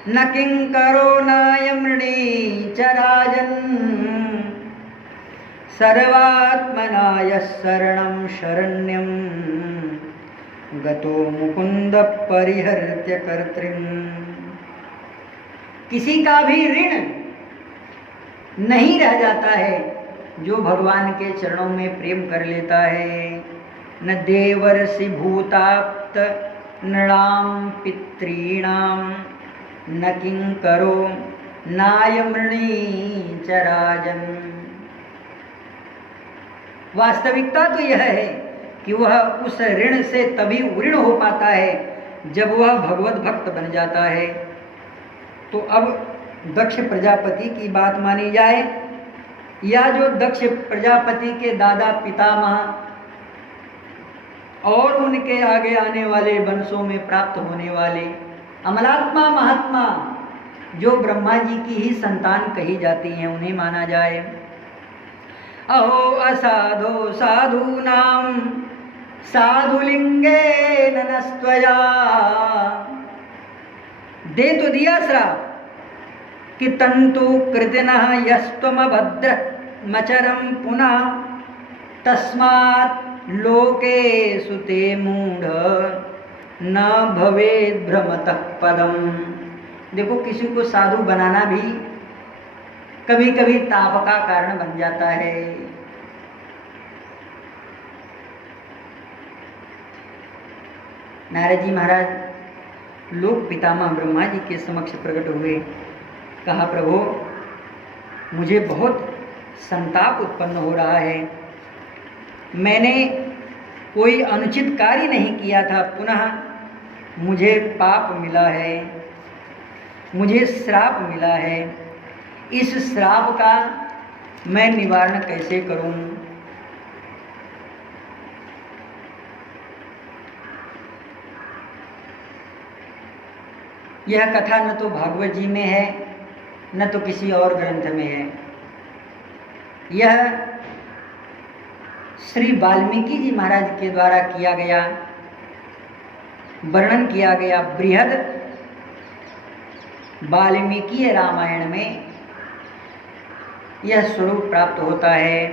न किंकरो नायमृणी च राजन् सर्वात्मना यः शरणं शरण्यं गतो मुकुंद परिहर्त्य कर्तृम्। किसी का भी ऋण नहीं रह जाता है जो भगवान के चरणों में प्रेम कर लेता है। न देवर्षि भूताप्त नृणां पितॄणां न किंकरो नायमृणी च राजन्। वास्तविकता तो यह है कि वह उस ऋण से तभी उऋण हो पाता है जब वह भगवत भक्त बन जाता है। तो अब दक्ष प्रजापति की बात मानी जाए, या जो दक्ष प्रजापति के दादा पितामह और उनके आगे आने वाले वंशों में प्राप्त होने वाले अमलात्मा महात्मा जो ब्रह्मा जी की ही संतान कही जाती हैं, उन्हें माना जाए। अहो असाधो साधूनां साधुलिंगे नस्त्वया। दे तो दिया श्राप कि तंतु कृतिनः यस्त्वमभद्र मचरं पुनः तस्मात् लोकेषु ते मूढ़ न भवेद् भ्रमतः पदम। देखो, किसी को साधु बनाना भी कभी कभी ताप का कारण बन जाता है। नारद जी महाराज लोक पितामह ब्रह्मा जी के समक्ष प्रकट हुए। कहा, प्रभु मुझे बहुत संताप उत्पन्न हो रहा है। मैंने कोई अनुचित कार्य नहीं किया था, पुनः मुझे पाप मिला है, मुझे श्राप मिला है। इस श्राप का मैं निवारण कैसे करूं? यह कथा न तो भागवत जी में है, न तो किसी और ग्रंथ में है। यह श्री वाल्मीकि जी महाराज के द्वारा किया गया, वर्णन किया गया बृहद वाल्मीकि रामायण में यह स्वरूप प्राप्त होता है।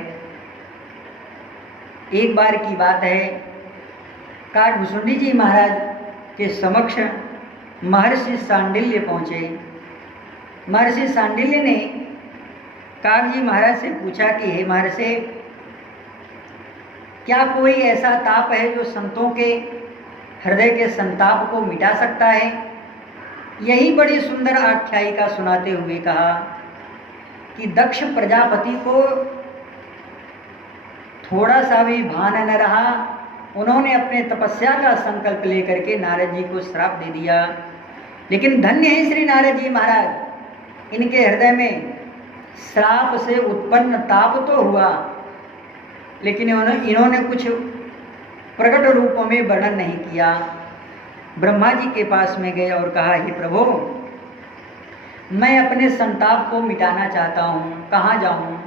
एक बार की बात है, काकभुसुंडी जी महाराज के समक्ष महर्षि सांडिल्य पहुँचे। महर्षि सांडिल्य ने काक जी महाराज से पूछा कि हे महर्षि, क्या कोई ऐसा ताप है जो संतों के हृदय के संताप को मिटा सकता है? यही बड़ी सुंदर आख्यायिका सुनाते हुए कहा कि दक्ष प्रजापति को थोड़ा सा भी भान न रहा। उन्होंने अपने तपस्या का संकल्प लेकर के नारद जी को श्राप दे दिया। लेकिन धन्य है श्री नारद जी महाराज, इनके हृदय में श्राप से उत्पन्न ताप तो हुआ, लेकिन इन्होंने कुछ प्रकट रूपों में वर्णन नहीं किया। ब्रह्मा जी के पास में गए और कहा, हे प्रभु, मैं अपने संताप को मिटाना चाहता हूँ, कहाँ जाऊँ?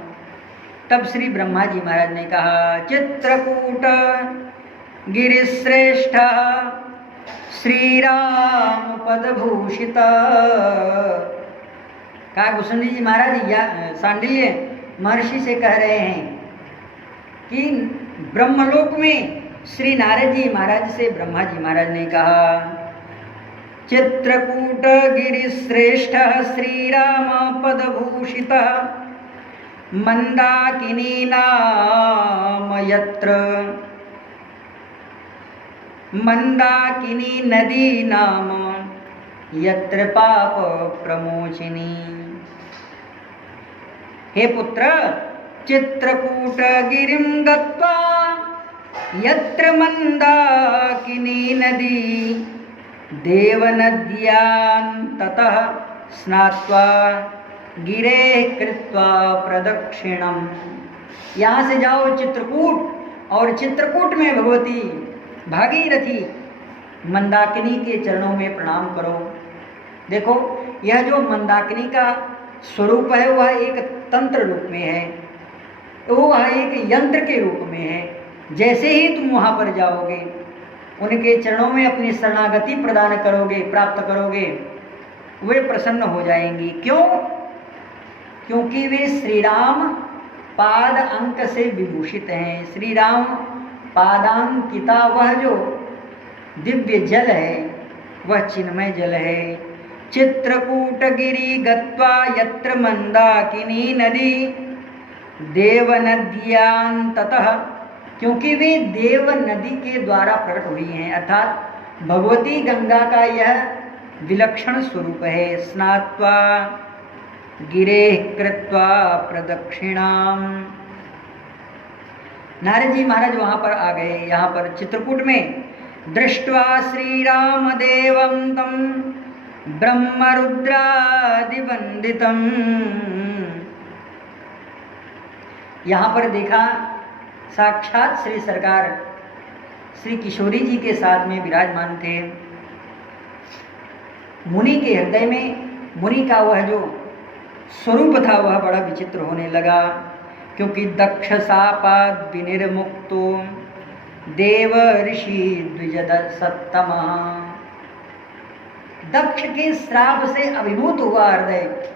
तब श्री ब्रह्मा जी महाराज ने कहा, चित्रकूट गिरिश्रेष्ठ श्री राम पदभूषित। काकभुसुंडी जी महाराज सांडिल्य महर्षि से कह रहे हैं कि ब्रह्मलोक में श्री नारद जी महाराज से ब्रह्मा जी महाराज ने कहा, चित्रकूट गिरिश्रेष्ठ श्री राम पदभूषित मंदाकिनी नाम यत्र, मंदाकिनी नदी नाम यत्र पाप प्रमोचिनी। हे पुत्र, चित्रकूट गिरिं गत्वा यत्र मंदाकिनी नदी देवनद्यां ततः स्नात्वा गिरेः कृत्वा प्रदक्षिणम्। यहाँ से जाओ चित्रकूट, और चित्रकूट में भगवती भागीरथी मंदाकिनी के चरणों में प्रणाम करो। देखो, यह जो मंदाकिनी का स्वरूप है वह एक तंत्र रूप में है, वह एक यंत्र के रूप में है। जैसे ही तुम वहाँ पर जाओगे, उनके चरणों में अपनी शरणागति प्रदान करोगे, प्राप्त करोगे, वे प्रसन्न हो जाएंगी। क्यों? क्योंकि वे श्री राम पाद अंक से विभूषित हैं। श्री राम पादांकिता वह जो दिव्य जल है, वह चिन्मय जल है। चित्रकूट गिरि गत्वा यत्र मंदाकिनी नदी देवनद्यां ततः, क्योंकि वे देव नदी के द्वारा प्रकट हुई हैं, अर्थात भगवती गंगा का यह विलक्षण स्वरूप है। स्नात्वा गिरेः कृत्वा प्रदक्षिणाम्। नारद जी महाराज वहाँ पर आ गए, यहाँ पर चित्रकूट में। दृष्ट्वा श्री राम देवं तम ब्रह्मरुद्रादिवंदितम, यहाँ पर देखा साक्षात श्री सरकार श्री किशोरी जी के साथ में विराजमान थे। मुनि के हृदय में मुनि का वह जो स्वरूप था वह बड़ा विचित्र होने लगा, क्योंकि दक्ष शापाद विनिर्मुक्तो देव ऋषि द्विजद सत्तमः। दक्ष के श्राप से अभिभूत हुआ हृदय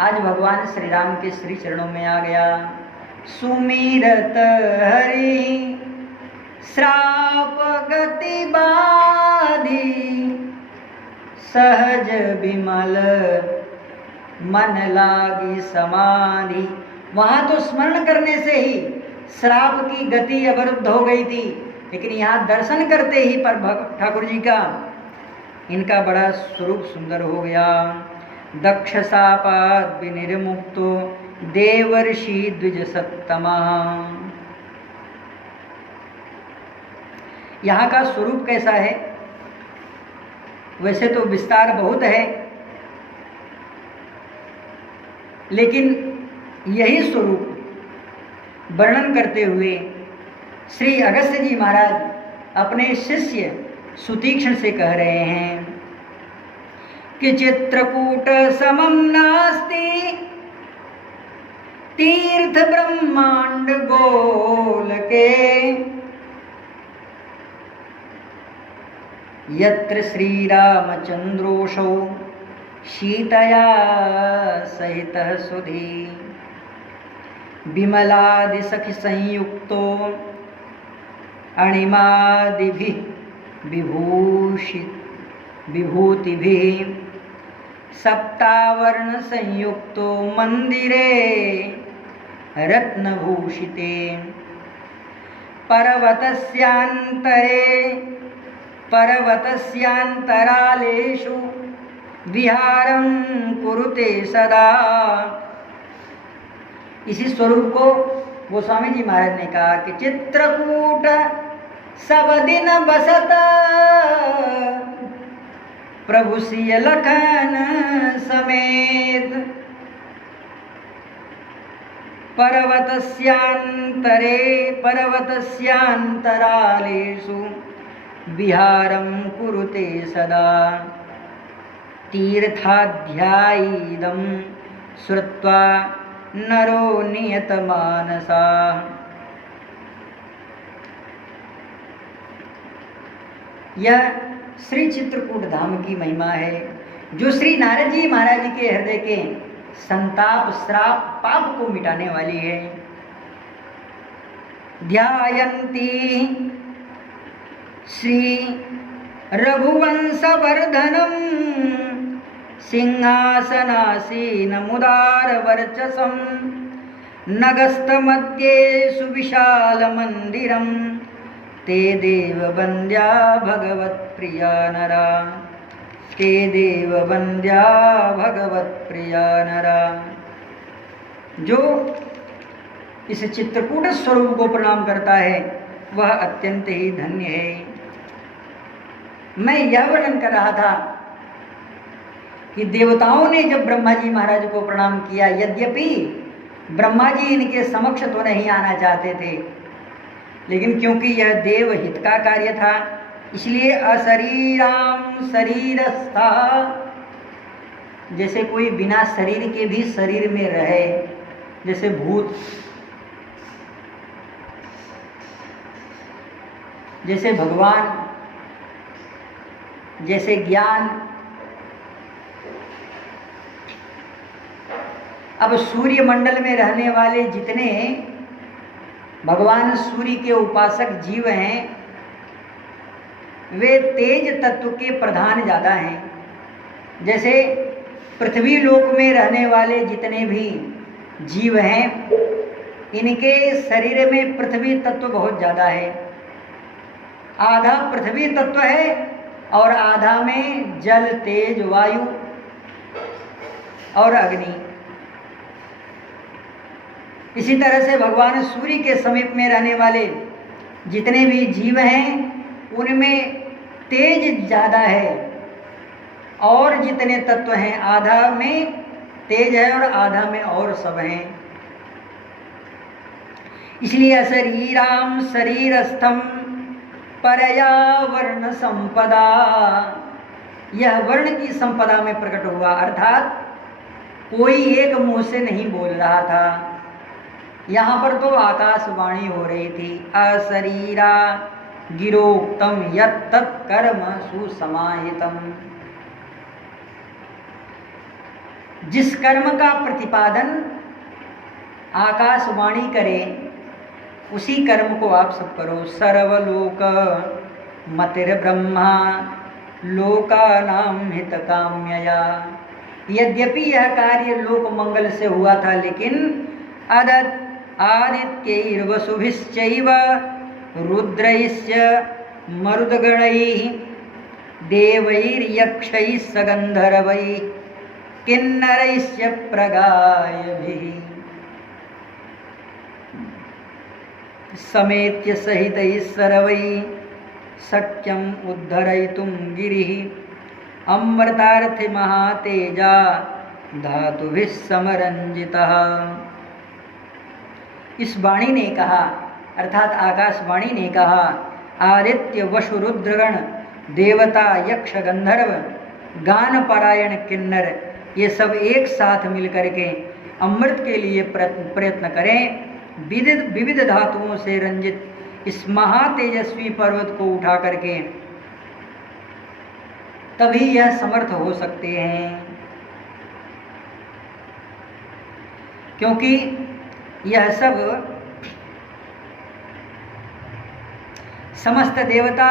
आज भगवान श्री राम के श्री चरणों में आ गया। सुमिरत हरि श्राप गति बाधी, सहज विमल मन लागी समाधि। वहाँ तो स्मरण करने से ही श्राप की गति अवरुद्ध हो गई थी, लेकिन यहाँ दर्शन करते ही पर ठाकुर जी का इनका बड़ा स्वरूप सुंदर हो गया। दक्ष शापाद विनिर्मुक्तो देवर्षि द्विज सत्तमः। यहाँ का स्वरूप कैसा है? वैसे तो विस्तार बहुत है, लेकिन यही स्वरूप वर्णन करते हुए श्री अगस्त्य जी महाराज अपने शिष्य सुतीक्ष्ण से कह रहे हैं कि चित्रकूट समम नास्ति तीर्थ ब्रह्मांड गोल के, यत्र श्री रामचंद्रोऽसौ सीतया सहितः सुधी विमलादि सखि संयुक्तो अणिमादिभिः विभूतिभिः सप्तावर्ण संयुक्तो मंदिरे रत्नभूषिते पर्वतस्यान्तरालेषु विहारं कुरुते सदा। इसी स्वरूप को गोस्वामी जी महाराज ने कहा कि चित्रकूट सब दिन बसत प्रभु सिय लखन समेत। पर्वतस्यान्तरालेषु विहारं कुरुते सदा। तीर्थाध्यायीदं श्रुत्वा नरो नियतमानसा। यह श्री चित्रकूट धाम की महिमा है जो श्री नारद जी महाराज के हृदय के संताप श्राप पाप को मिटाने वाली है। ध्यायन्ती श्री रघुवंशवर्धनम सिंहासनासीनमुदारवर्चसं नगस्तमध्ये सुविशालमन्दिरं ते देववन्द्या भगवत्प्रिया नरा। ते देववन्द्या भगवत्प्रिया नरा। जो इस चित्रकूट स्वरूप को प्रणाम करता है वह अत्यंत ही धन्य है। मैं यह वर्णन कर रहा था कि देवताओं ने जब ब्रह्मा जी महाराज को प्रणाम किया, यद्यपि ब्रह्मा जी इनके समक्ष तो नहीं आना चाहते थे, लेकिन क्योंकि यह देव हित का कार्य था इसलिए अशरीराम शरीरस्था, जैसे कोई बिना शरीर के भी शरीर में रहे, जैसे भूत, जैसे भगवान, जैसे ज्ञान। अब सूर्य मंडल में रहने वाले जितने भगवान सूर्य के उपासक जीव हैं वे तेज तत्व के प्रधान ज़्यादा हैं। जैसे पृथ्वी लोक में रहने वाले जितने भी जीव हैं इनके शरीर में पृथ्वी तत्व बहुत ज़्यादा है। आधा पृथ्वी तत्व है और आधा में जल, तेज, वायु और अग्नि। इसी तरह से भगवान सूर्य के समीप में रहने वाले जितने भी जीव हैं उनमें तेज ज़्यादा है और जितने तत्व हैं आधा में तेज है और आधा में और सब हैं। इसलिए अशरीराम शरीरस्थम परया वर्ण संपदा, यह वर्ण की संपदा में प्रकट हुआ, अर्थात कोई एक मुंह से नहीं बोल रहा था। यहाँ पर तो आकाशवाणी हो रही थी। अशरीरा गिरोक्तम यत्तत् कर्म सुसमाहितम, जिस कर्म का प्रतिपादन आकाशवाणी करे उसी कर्म को आप सब करो। सर्वलोक मतिर्ब्रह्मा लोकानां हितकाम्यया। यद्यपि यह कार्य लोक मंगल से हुआ था, लेकिन आदित्यैर्वसुभिश्चैव रुद्रैश्च मरुद्गणैः देवैर्यक्षैः सगन्धर्वैः किन्नरैश्च प्रगायभिः समेत्य सहितैः सर्वैः शक्यम् उद्धरयितुं गिरिः अमृतार्थे महातेजा धातुभिः समरंजितः। इस वाणी ने कहा, अर्थात आकाशवाणी ने कहा, आदित्य वसु रुद्रगण देवता यक्ष गंधर्व गान परायण किन्नर ये सब एक साथ मिलकर के अमृत के लिए प्रयत्न करें। विविध धातुओं से रंजित इस महातेजस्वी पर्वत को उठा करके तभी यह समर्थ हो सकते हैं, क्योंकि यह सब समस्त देवता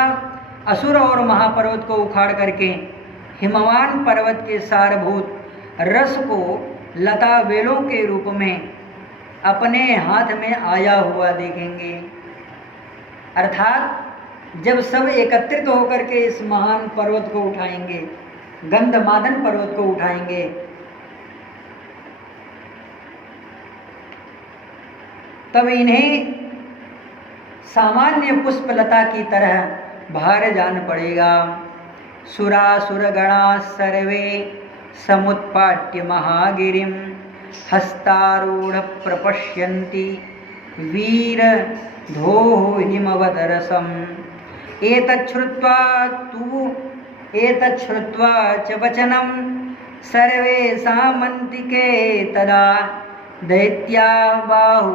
असुर और महापर्वत को उखाड़ करके हिमवान पर्वत के सारभूत रस को लता बेलों के रूप में अपने हाथ में आया हुआ देखेंगे। अर्थात जब सब एकत्रित होकर के इस महान पर्वत को उठाएंगे, गंधमादन पर्वत को उठाएंगे, तब इन्हें सामान्य पुष्पलता की तरह भार जान पड़ेगा। सुरासुर गणा सर्वे समुत्पाट्य महागिरिम हस्तारूढ़ प्रपश्यन्ति वीर धोः हिमवदरसम एतच्छ्रुत्वा च वचनं सर्वेषामन्तिके तदा दैत्या बाहु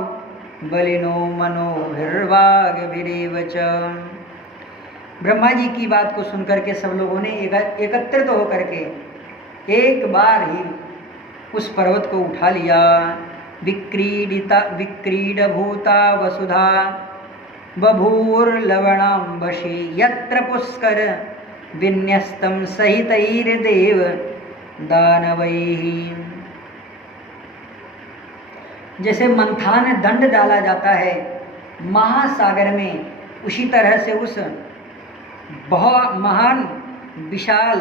बलिनो मनोभिर्वागभिरेव च। ब्रह्मा जी की बात को सुनकर के सब लोगों ने एकत्रित होकर के एक बार ही उस पर्वत को उठा लिया। विक्रीडभूता वसुधा बभूर्लवणाम्बशी यत्र पुष्कर विन्यस्तं सहितैर्देव दानवैः। जैसे मंथान दंड डाला जाता है महासागर में, उसी तरह से उस बहुत महान विशाल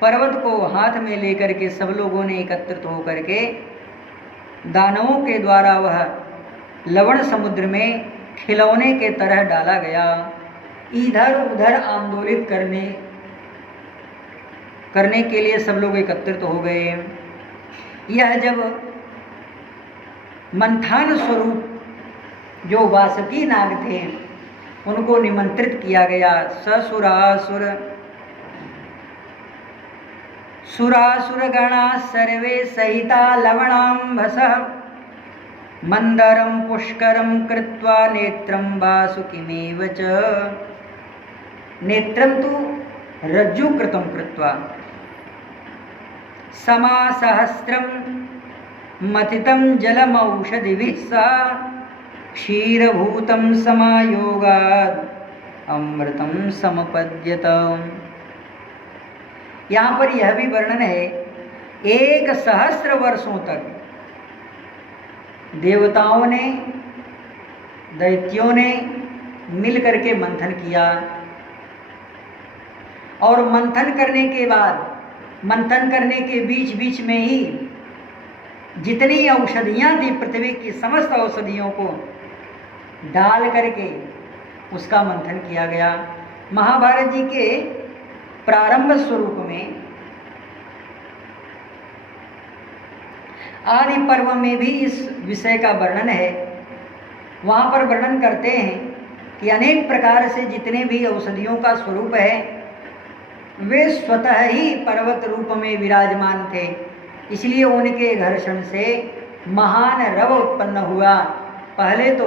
पर्वत को हाथ में लेकर के सब लोगों ने एकत्रित होकर के दानवों के द्वारा वह लवण समुद्र में खिलौने के तरह डाला गया। इधर उधर आंदोलित करने के लिए सब लोग एकत्रित हो गए। यह जब मंथान स्वरूप जो वासुकी नाग थे उनको निमंत्रित किया गया। सुरासुरगणा सर्वे सहिता लवणाम्भसः मंदरम पुष्करम कृत्वा नेत्रम वासुकिमेव च। नेत्रम तु रज्जुकृतं कृत्वा समासहस्रम मथितं जलमौषधिभिः सह क्षीरभूतं समायोगाद अमृतं समपद्यत। यहाँ पर यह भी वर्णन है 1,000 वर्षों तक देवताओं ने दैत्यों ने मिल करके मंथन किया और मंथन करने के बाद मंथन करने के बीच बीच में ही जितनी औषधियाँ थी पृथ्वी की समस्त औषधियों को डाल करके उसका मंथन किया गया। महाभारत जी के प्रारंभ स्वरूप में आदि पर्व में भी इस विषय का वर्णन है। वहाँ पर वर्णन करते हैं कि अनेक प्रकार से जितने भी औषधियों का स्वरूप है वे स्वतः ही पर्वत रूप में विराजमान थे, इसलिए उनके घर्षण से महान रव उत्पन्न हुआ। पहले तो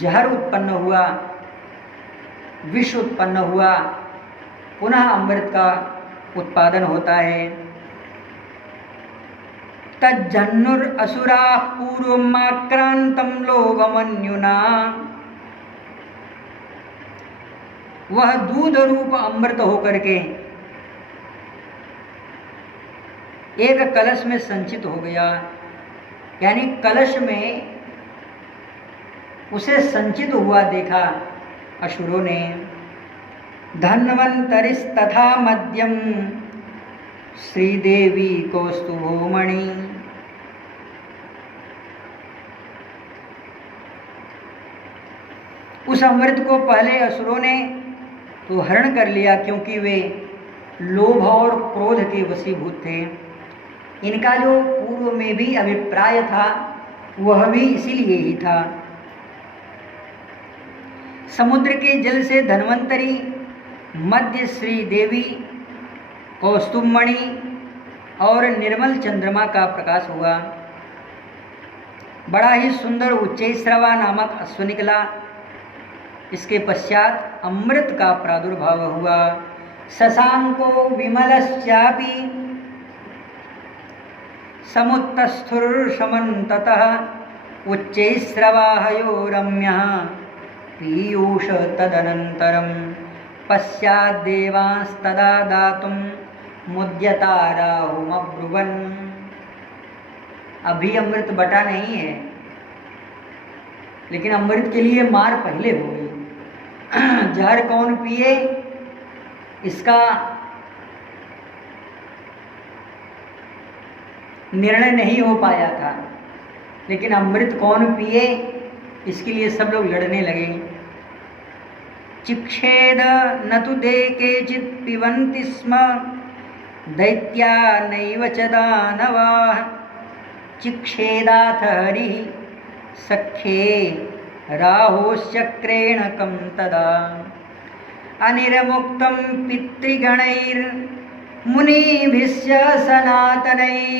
जहर उत्पन्न हुआ, विष उत्पन्न हुआ, पुनः अमृत का उत्पादन होता है। तज्जन्नुर असुरा पूर्वमाक्रांतं लोभमन्युना। वह दूध रूप अमृत होकर के एक कलश में संचित हो गया, यानी कलश में उसे संचित हुआ देखा असुरों ने। धन्वंतरिस्तथा मध्यम श्रीदेवी कौस्तुभोमणि। उस अमृत को पहले असुरों ने तो हरण कर लिया, क्योंकि वे लोभ और क्रोध के वशीभूत थे। इनका जो पूर्व में भी अभिप्राय था वह भी इसीलिए ही था। समुद्र के जल से धन्वंतरी, मध्य श्री देवी, कौस्तुभमणि और निर्मल चंद्रमा का प्रकाश हुआ। बड़ा ही सुंदर उच्चैःश्रवा नामक अश्व निकला। इसके पश्चात अमृत का प्रादुर्भाव हुआ। शशांको विमलश्चापि समुत्तस्थुर्शमन्ततः उच्चैःश्रवा हयो रम्यः पीयूष तदनन्तरं पश्चाद्देवांस्तदा दातुं मुद्यताराहुमब्रुवन्। अभी अमृत बटा नहीं है, लेकिन अमृत के लिए मार पहले होगी। जहर कौन पिए इसका निर्णय नहीं हो पाया था, लेकिन अमृत कौन पिए इसके लिए सब लोग लड़ने लगे। चिक्षेद न तु दे केचित् पिबन्ति स्म दैत्या नैव च दानवाः चिक्षेदाथ हरिः सख्ये राहोश्चक्रेण कं तदा अनिर्मुक्तं पितृगणैर्मुनिभिश्च सनातनैः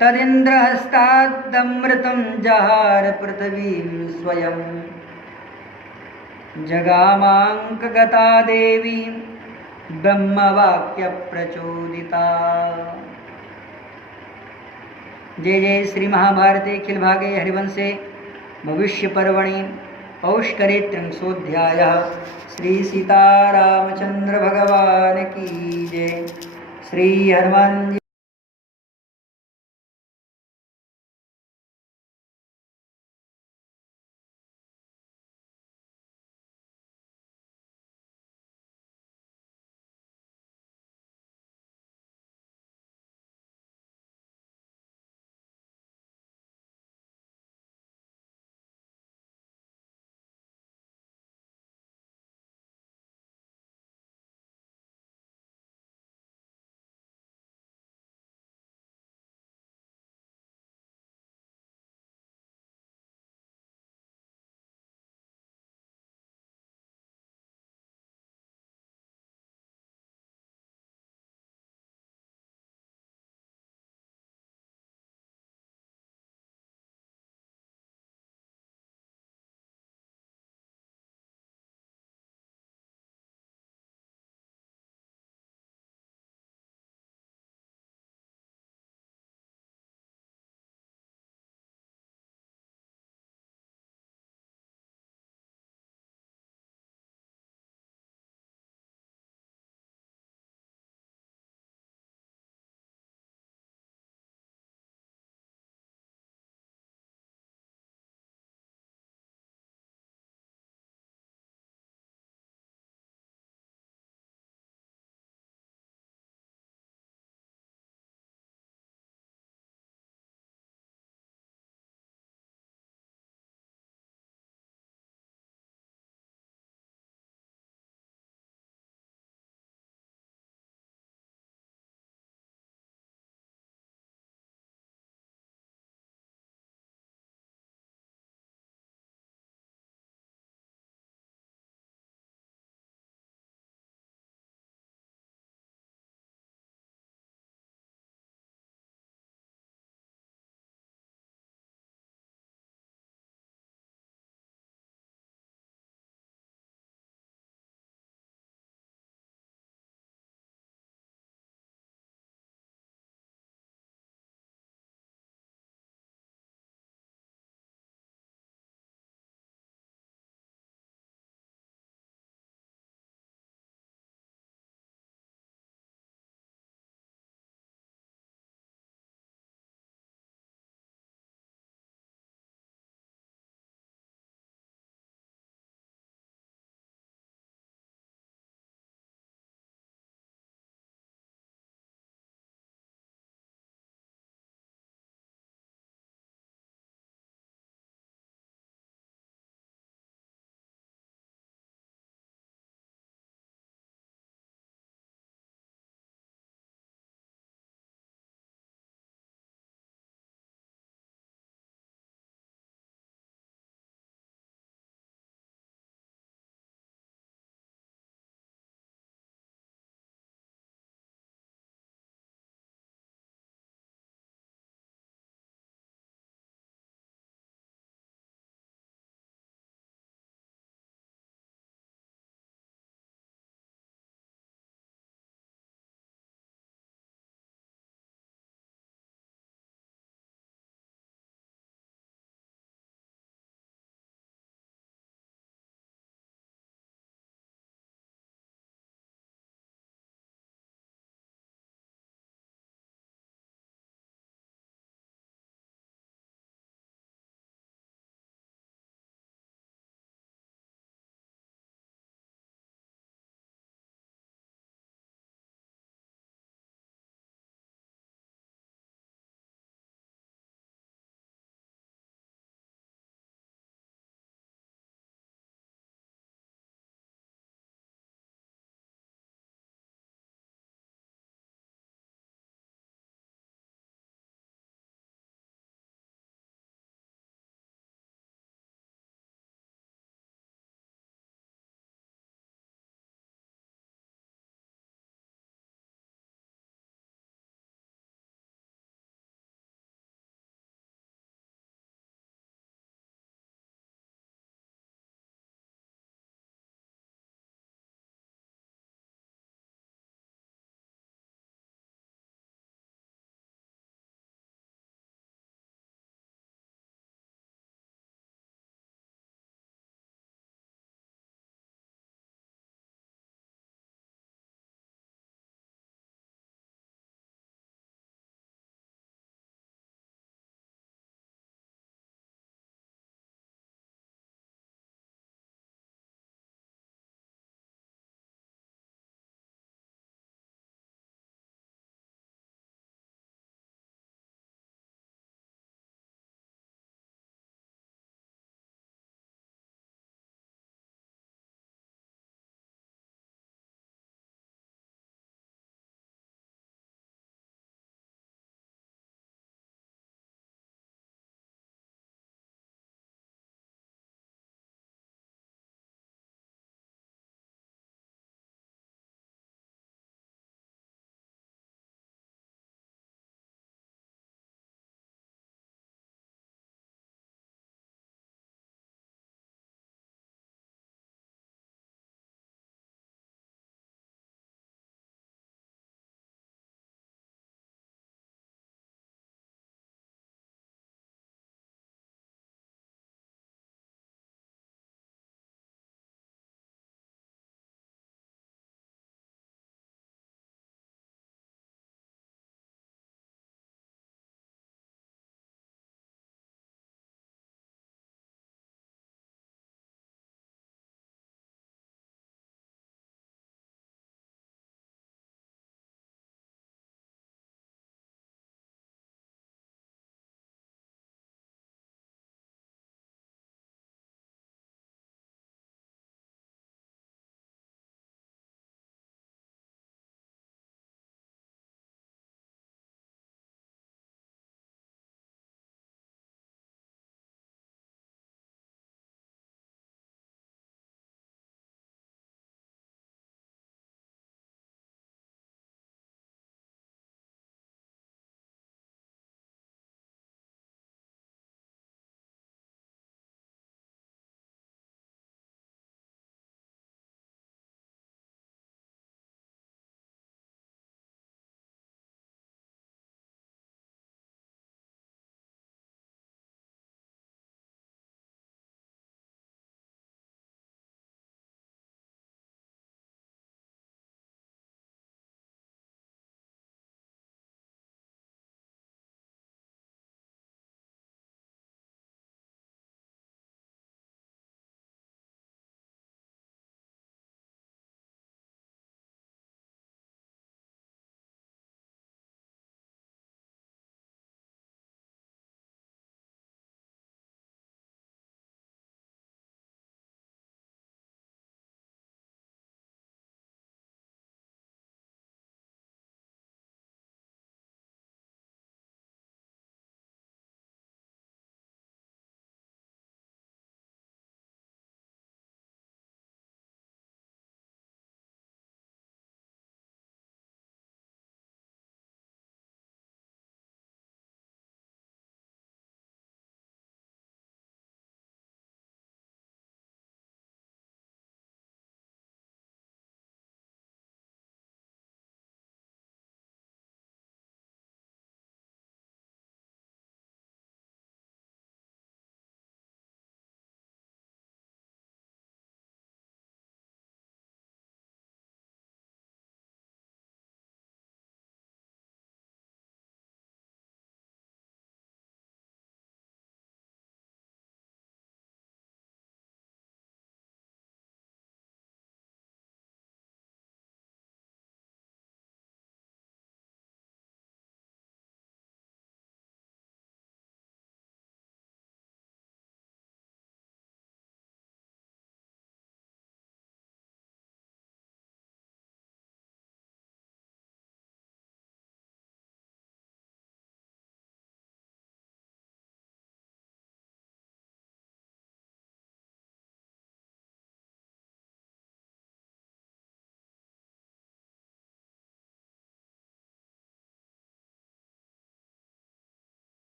तदिन्द्रहस्तादमृतं जहार पृथिवीं स्वयं जगामाङ्कगता देवी ब्रह्मवाक्य प्रचोदिता। जय जय श्री महाभारते अखिल भागे हरिवंशे भविष्य पर्वणि पौष्करे त्रिंशोऽध्यायः। श्री सीतारामचंद्र भगवान की जय। श्री हनुमान